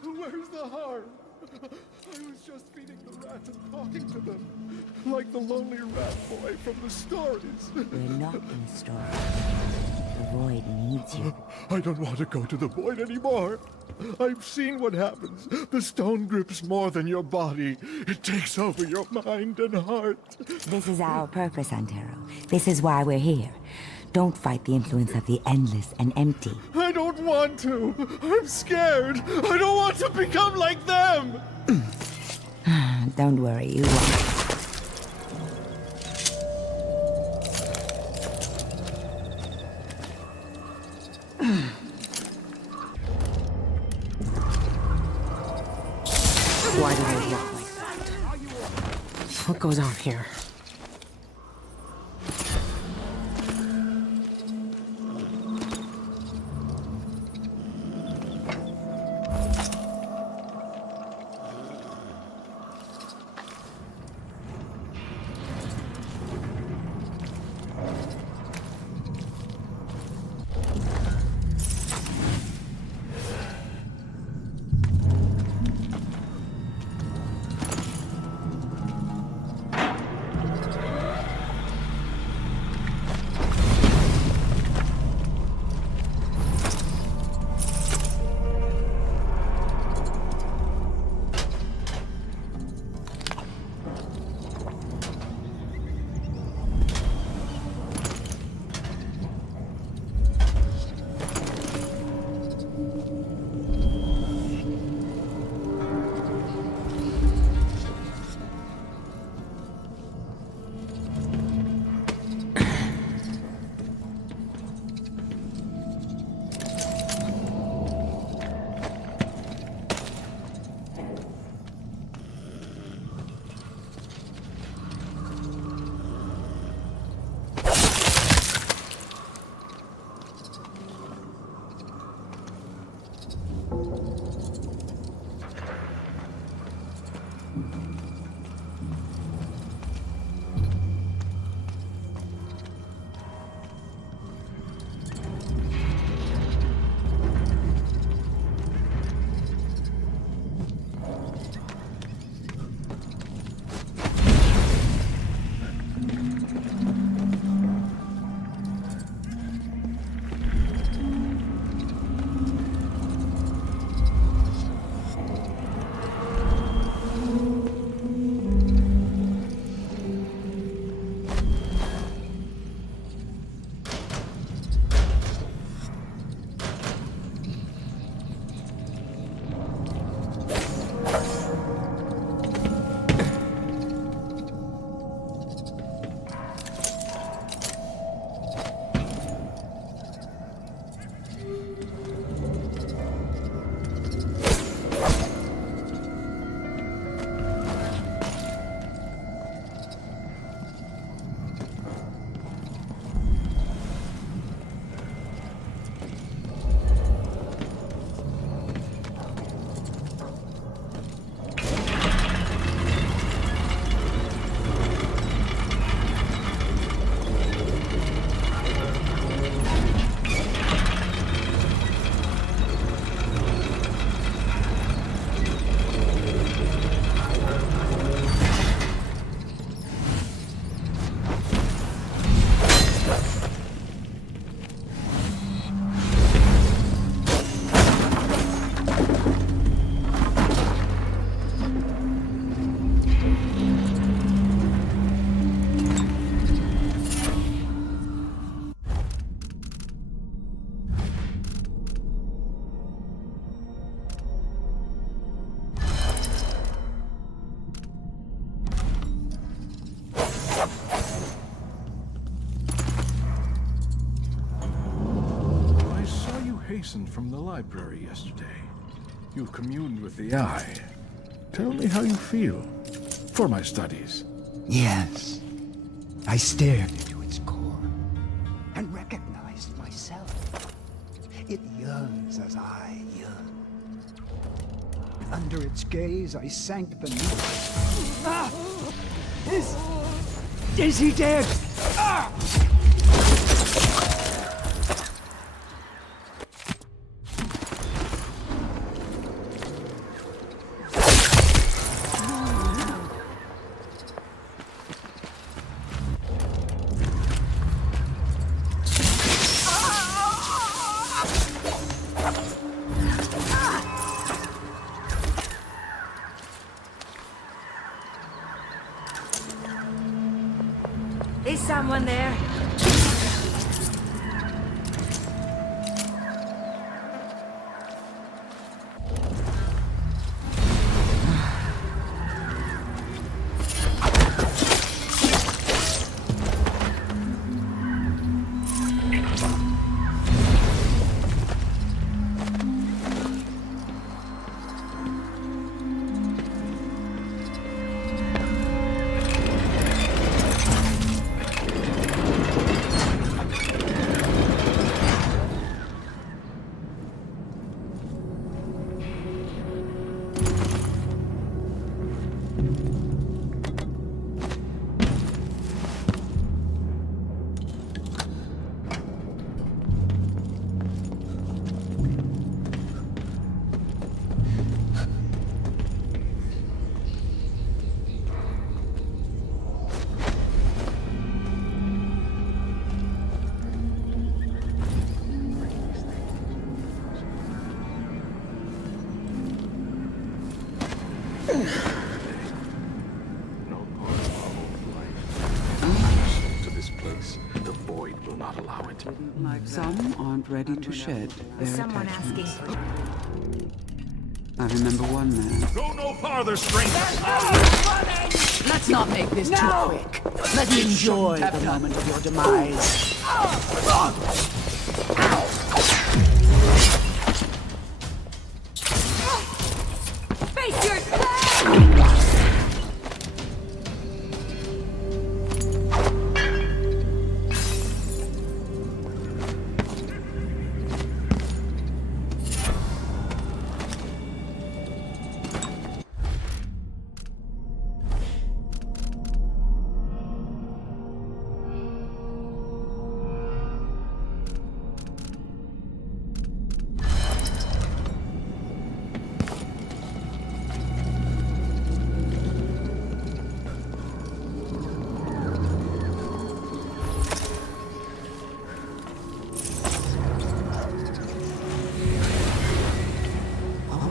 Where's the harm? I was just feeding the rats and talking to them. Like the lonely rat boy from the stories. We're not in the story. The void needs you. I don't want to go to the void anymore. I've seen what happens. The stone grips more than your body. It takes over your mind and heart. This is our purpose, Antero. This is why we're here. Don't fight the influence of the endless and empty. I don't want to. I'm scared. I don't want to become like them. Don't worry, you won't. Why do they look like that? What goes on here? lesson from the library yesterday. You communed with the eye. Tell me how you feel for my studies. Yes. I stared into its core and recognized myself. It yearns as I yearn. Under its gaze, I sank beneath. Ah! Is he dead? Ah! Is someone there? Some aren't ready to shed their Someone asking attachments. for... I remember one man. Go no farther, stranger! Let's not make this too quick. Let's enjoy the moment of your demise. Face your...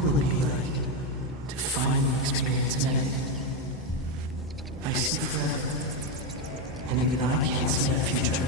What will it be like to finally experience an end? I see forever, and even I can't see a future.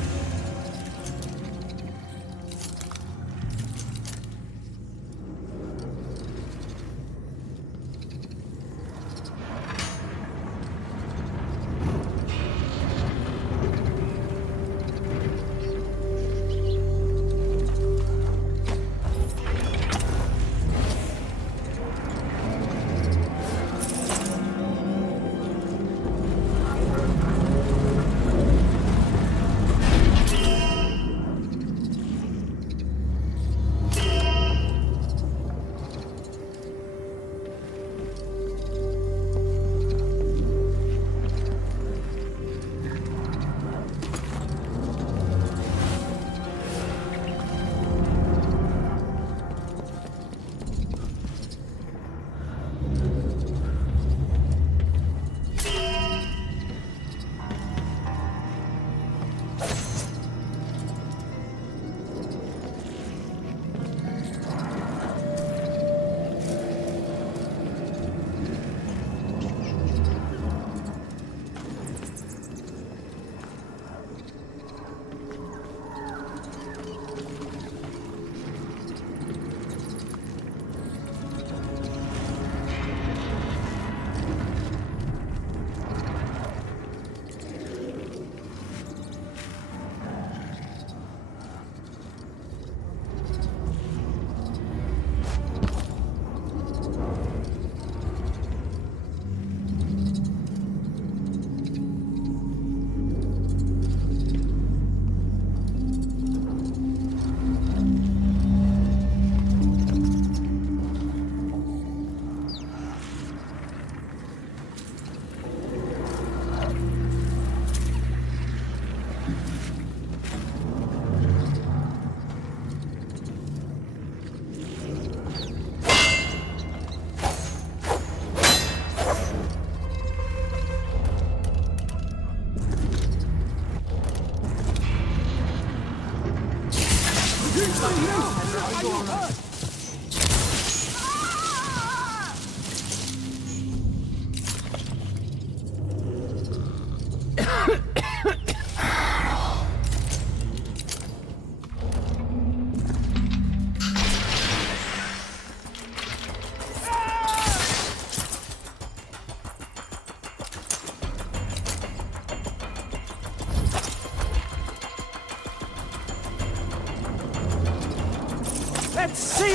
Let's see.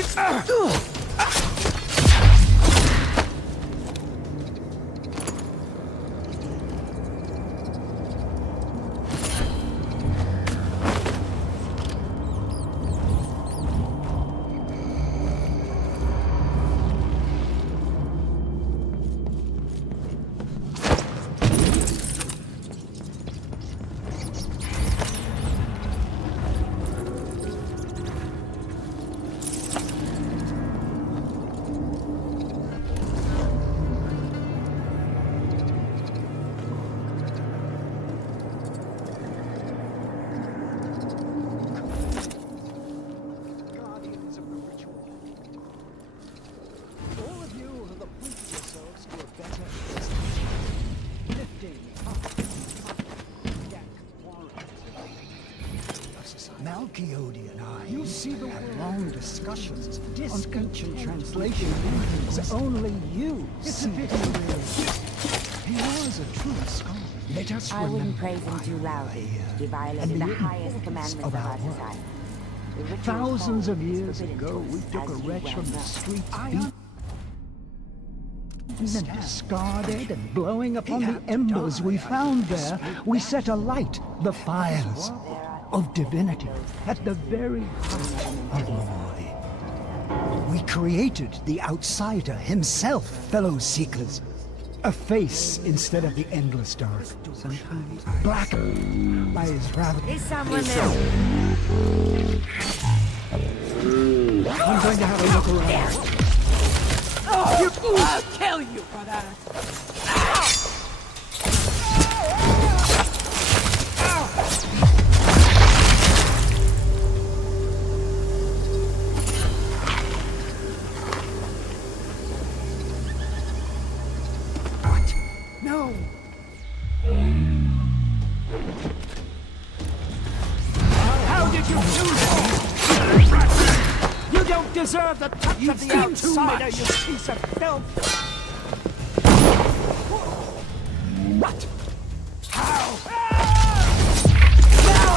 Malchiodi and I had long discussions on ancient translation meanings only you see. He was a true scholar. Let us I wouldn't praise him too loudly. He violated the highest commandments of our society. The ritual Thousands of home is years forbidden ago, to we us, took a as you wretch well from the know. streets, beaten and discarded, and blowing upon the embers we found there, we set alight the fires of divinity at the very heart of Malloy. We created the outsider himself, fellow seekers. A face instead of the endless dark. Sometimes black eyes rather. Is someone there? I'm going to have a look around. I'll kill you for that. No! How did you do that? You don't deserve the touch of the outsider, you piece of filth! What? How?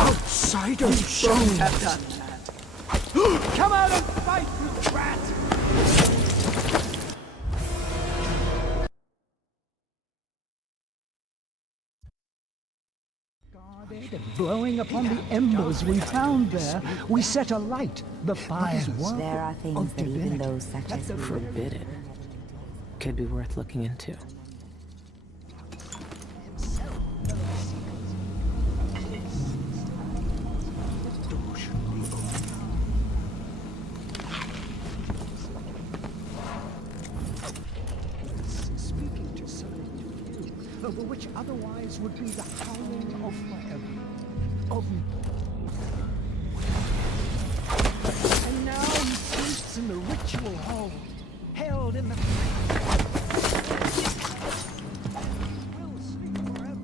Outsiders shouldn't have done that. Come out and fight, you rat! and blowing upon the embers we found there, we set alight the fires There are things that even those such as we Forbidden. Could be worth looking into. Speaking to something over which otherwise would be the howling of forever. And now he sleeps in the ritual hall, held in the... Will sleep forever.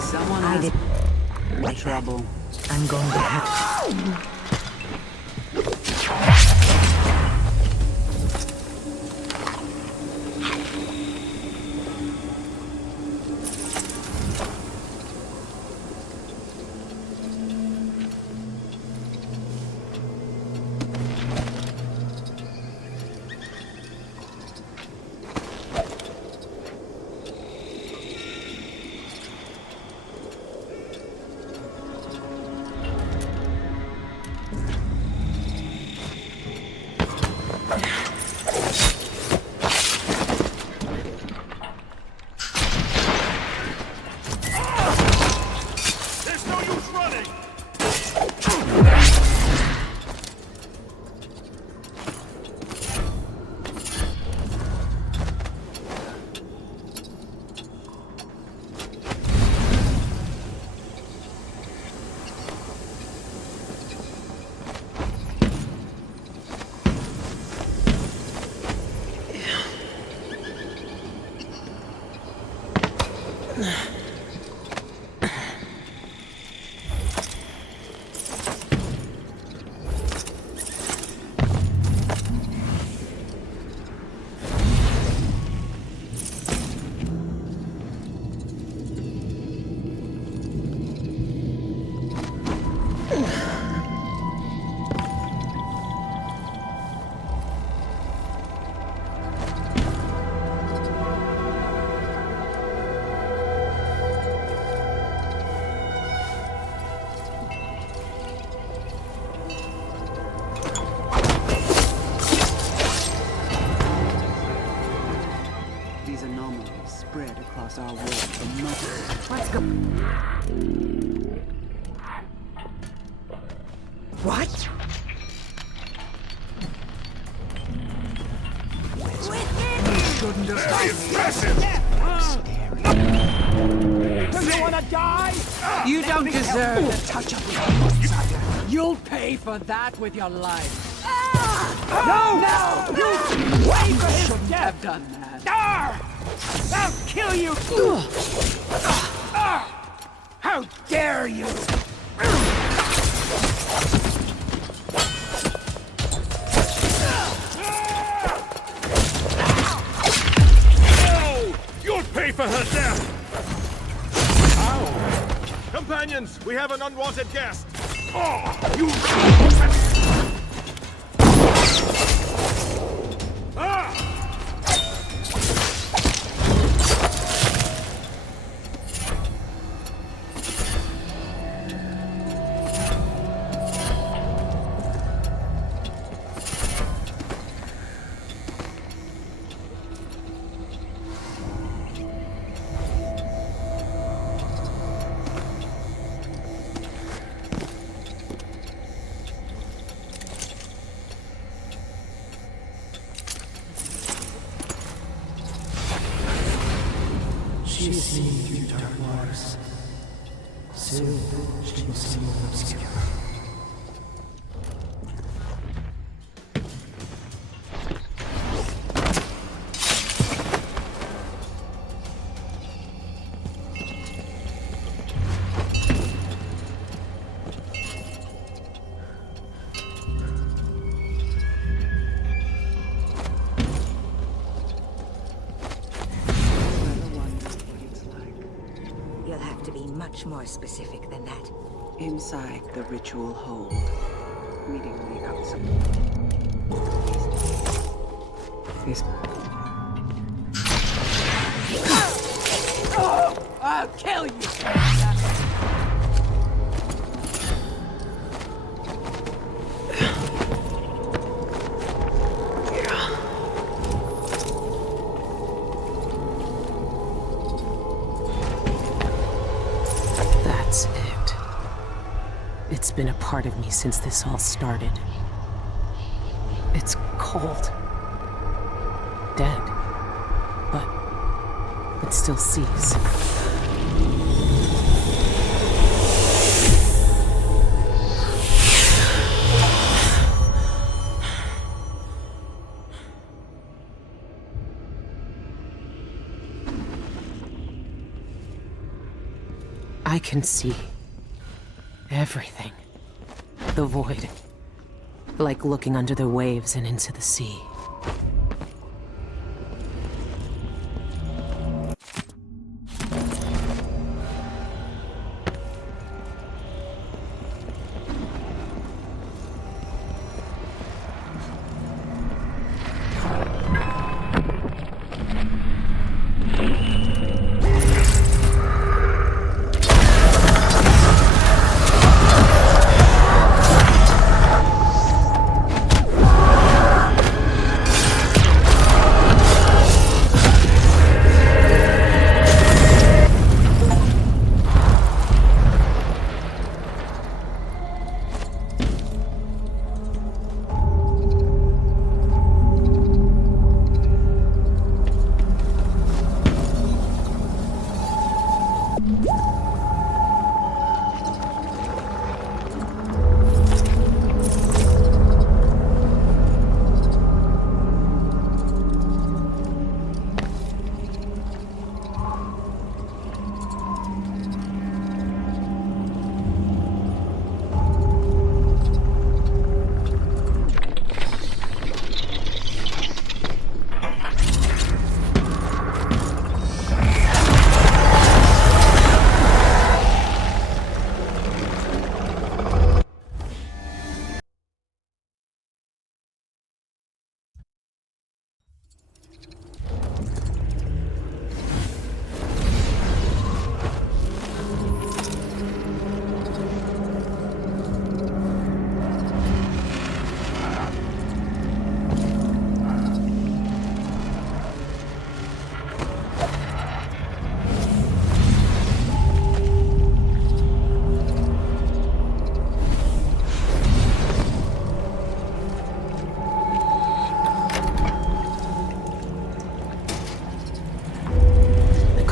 Someone I has did trouble. I'm going to have These anomalies spread across our world for months. Let's go. What? Shouldn't have Very impressive! Do you want to die? You don't deserve the touch of the outsider. You'll pay for that with your life. No! You wait for his death! Have done that. I'll kill you! How dare you! You'll pay for her death! Ow! Companions, we have an unwanted guest! Oh, you... Ah! She is seen through dark waters. Soon she will see more obscure. You'll have to be much more specific than that. Inside the ritual hold, meeting the outside. I'll kill you! That's it. It's been a part of me since this all started. It's cold. Dead. But it still sees. I can see everything. The void. Like looking under the waves and into the sea.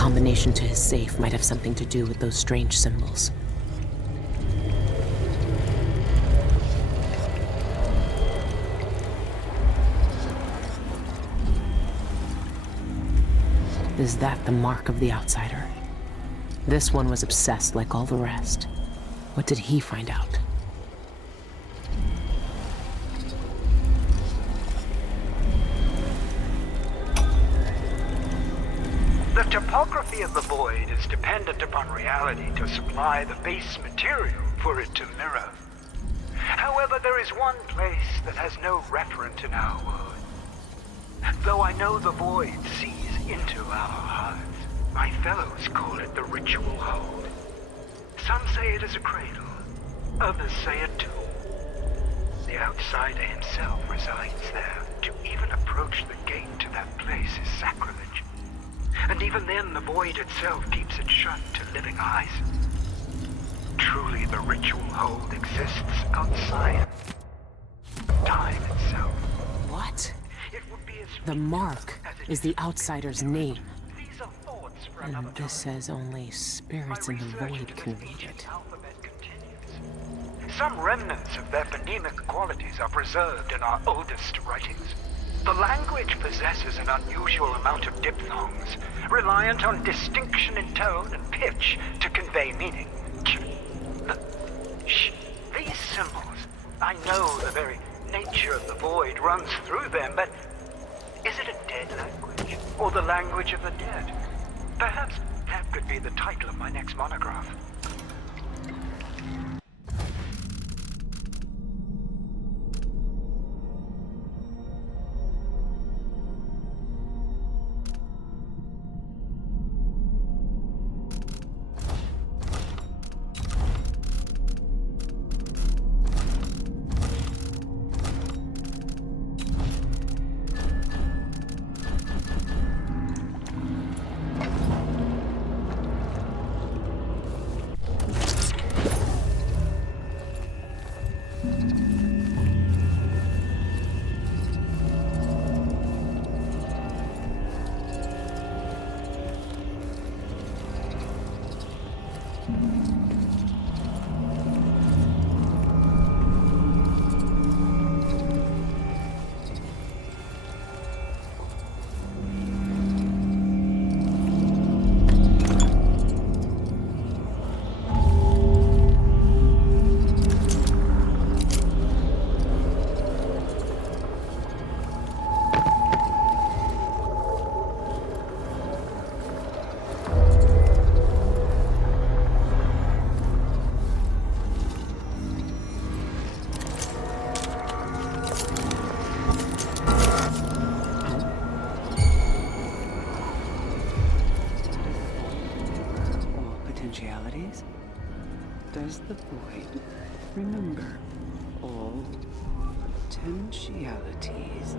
combination to his safe might have something to do with those strange symbols. Is that the mark of the outsider? This one was obsessed like all the rest. What did he find out? The topography of the void is dependent upon reality to supply the base material for it to mirror. However, there is one place that has no referent in our world. Though I know the void sees into our hearts, my fellows call it the ritual hold. Some say it is a cradle, others say a tomb. The outsider himself resides there. To even approach the gate to that place is sacrilege. And even then, the void itself keeps it shut to living eyes. Truly, the ritual hold exists outside time itself. What? The mark is the outsider's name. And this says only spirits in the void can read it. Some remnants of their phonemic qualities are preserved in our oldest writings. The language possesses an unusual amount of diphthongs, reliant on distinction in tone and pitch to convey meaning. These symbols, I know the very nature of the void runs through them, but is it a dead language, or the language of the dead? Perhaps that could be the title of my next monograph. Does the void remember all potentialities?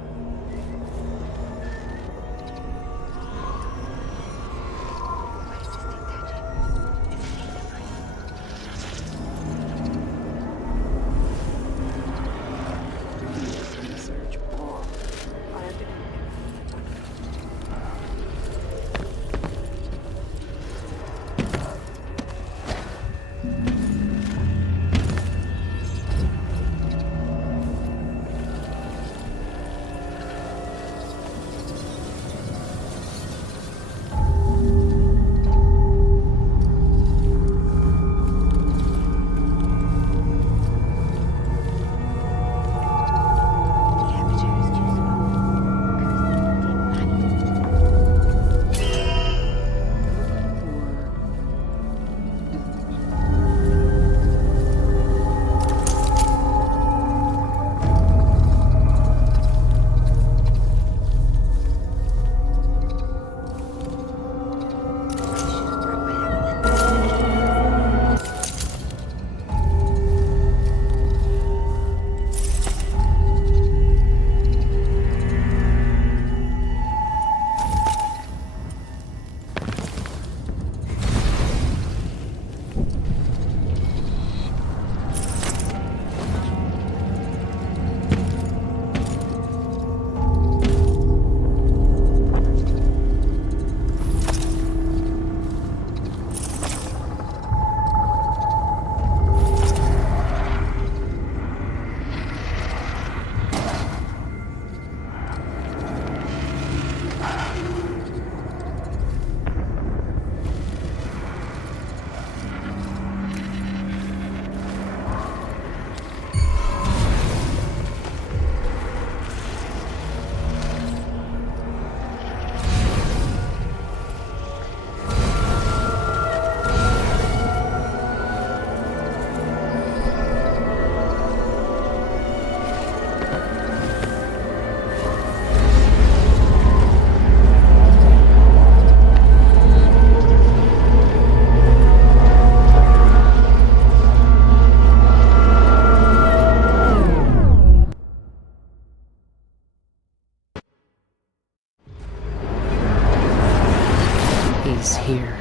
is here.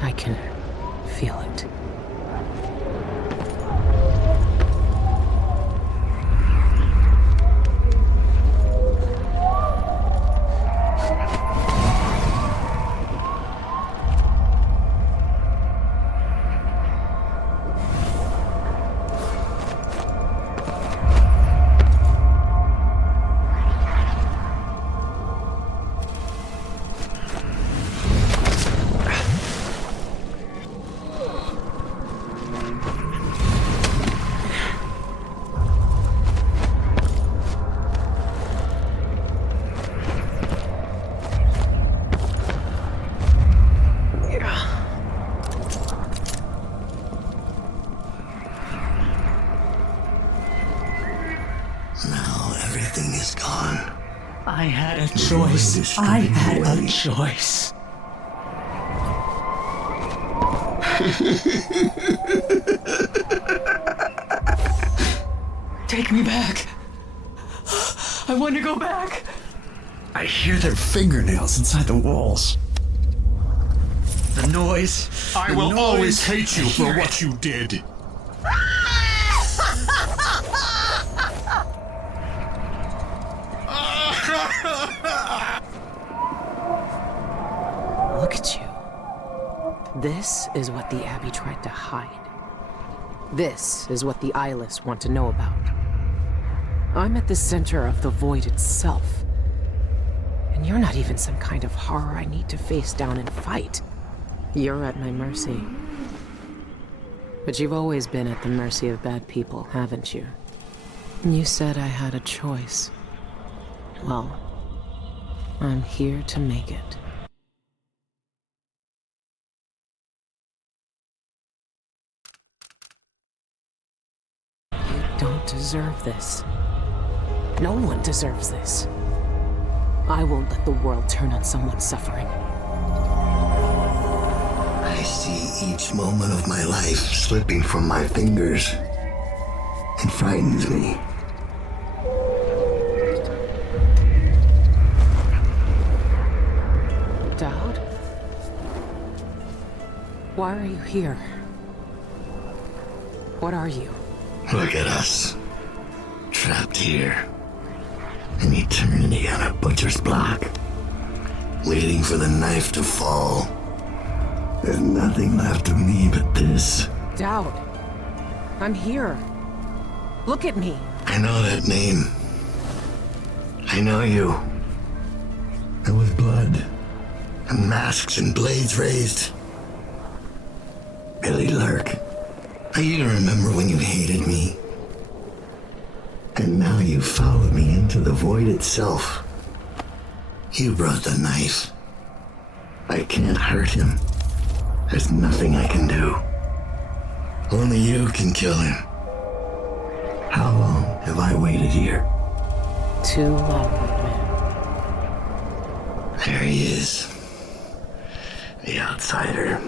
I can feel it. Now everything is gone. I had a choice. I had a choice. Take me back. I want to go back. I hear their fingernails inside the walls. The noise. I will always hate you for what you did. Look at you. This is what the Abbey tried to hide. This is what the eyeless want to know about. I'm at the center of the void itself. And you're not even some kind of horror I need to face down and fight. You're at my mercy. But you've always been at the mercy of bad people, haven't you? You said I had a choice. Well, I'm here to make it. You don't deserve this. No one deserves this. I won't let the world turn on someone suffering. I see each moment of my life slipping from my fingers. It frightens me. Dowd? Why are you here? What are you? Look at us. Trapped here. An eternity on a butcher's block. Waiting for the knife to fall. There's nothing left of me but this. Dowd. I'm here. Look at me. I know that name. I know you. There was blood. And masks and blades raised. Billy Lurk. I even remember when you hated me. And now you followed me into the void itself. You brought the knife. I can't hurt him. There's nothing I can do. Only you can kill him. How long have I waited here? Too long, man. There he is. The outsider.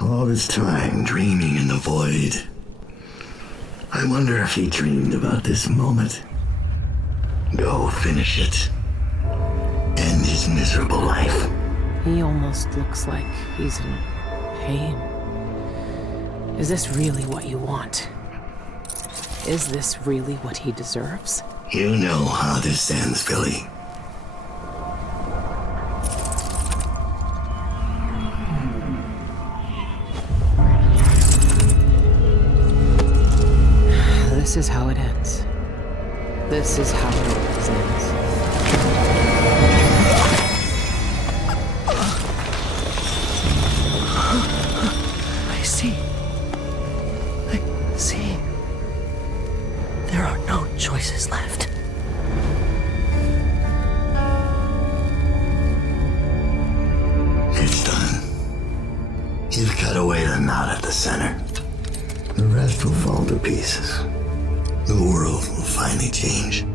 All this time dreaming in the void. I wonder if he dreamed about this moment. Go finish it. End his miserable life. He almost looks like he's in pain. Is this really what you want? Is this really what he deserves? You know how this ends, Billy. This is how it ends. This is how it always ends. I see. There are no choices left. It's done. You've cut away the knot at the center. The rest will fall to pieces. The world will finally change.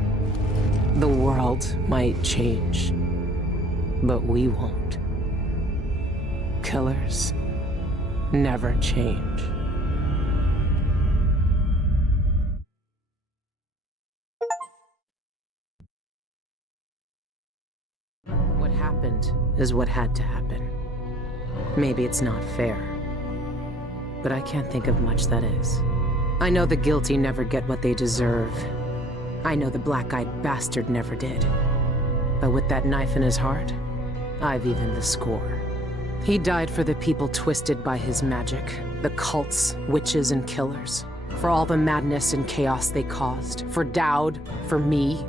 The world might change, but we won't. Killers never change. What happened is what had to happen. Maybe it's not fair, but I can't think of much that is. I know the guilty never get what they deserve. I know the black-eyed bastard never did. But with that knife in his heart, I've evened the score. He died for the people twisted by his magic, the cults, witches, and killers. For all the madness and chaos they caused. For Dowd, for me.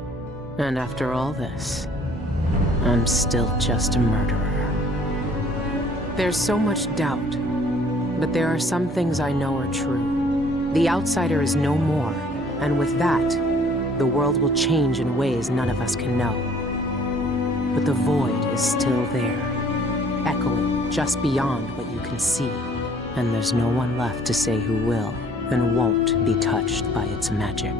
And after all this, I'm still just a murderer. There's so much doubt, but there are some things I know are true. The outsider is no more, and with that, the world will change in ways none of us can know. But the void is still there, echoing just beyond what you can see. And there's no one left to say who will and won't be touched by its magic.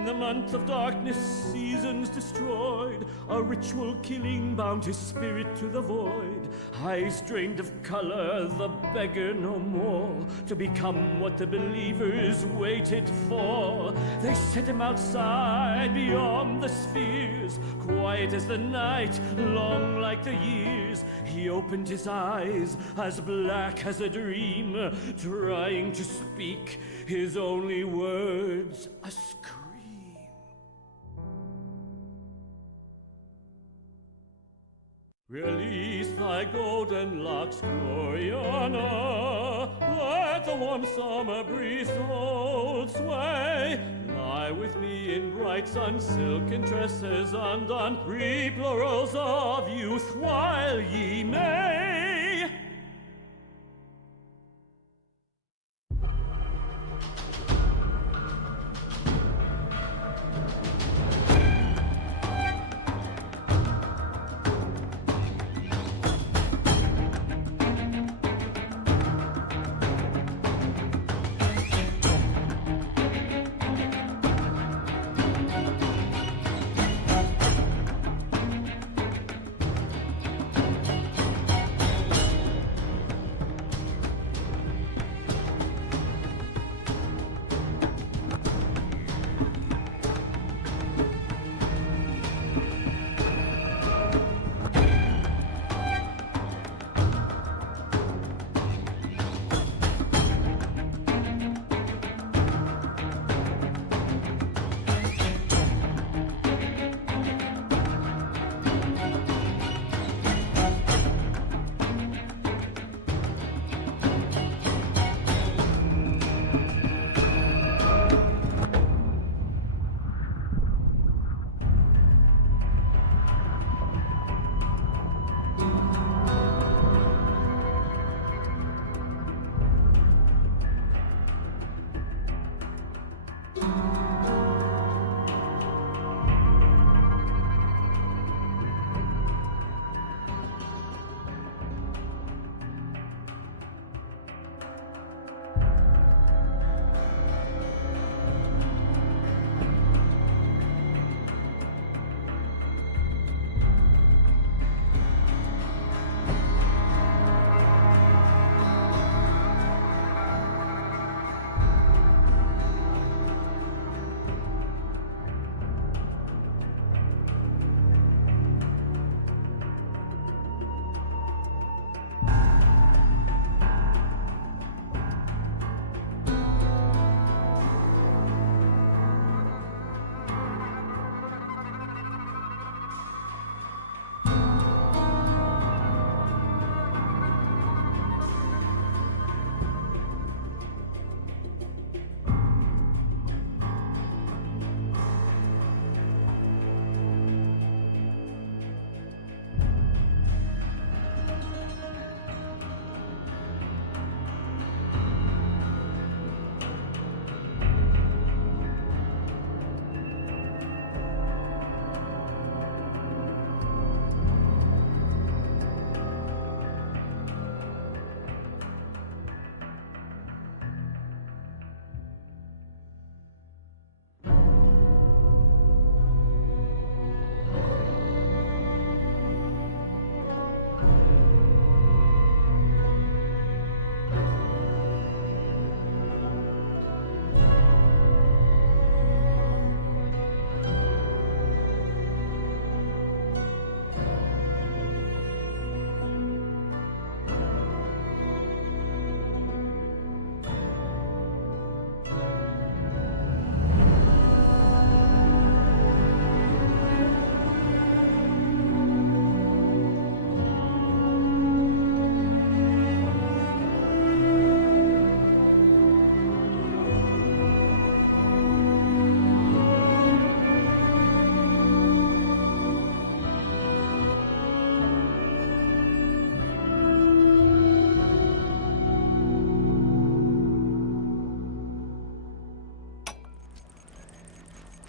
In the month of darkness, seasons destroyed, a ritual killing bound his spirit to the void. Eyes drained of color, the beggar no more, to become what the believers waited for. They set him outside, beyond the spheres, quiet as the night, long like the years. He opened his eyes, as black as a dream, trying to speak his only words, a scream. Release thy golden locks, Gloriana. Let the warm summer breeze hold sway. Lie with me in bright sun, silken tresses undone. Reap laurels of youth while ye may.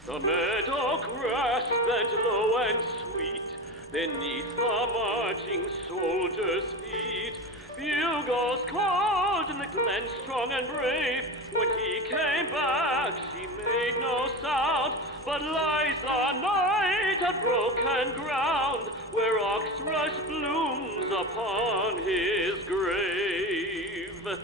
The meadow grass bent low and sweet beneath the marching soldiers' feet. Bugles called in the and strong and brave. When he came back, she made no sound, but lies the night at broken ground, where oxrush blooms upon his grave.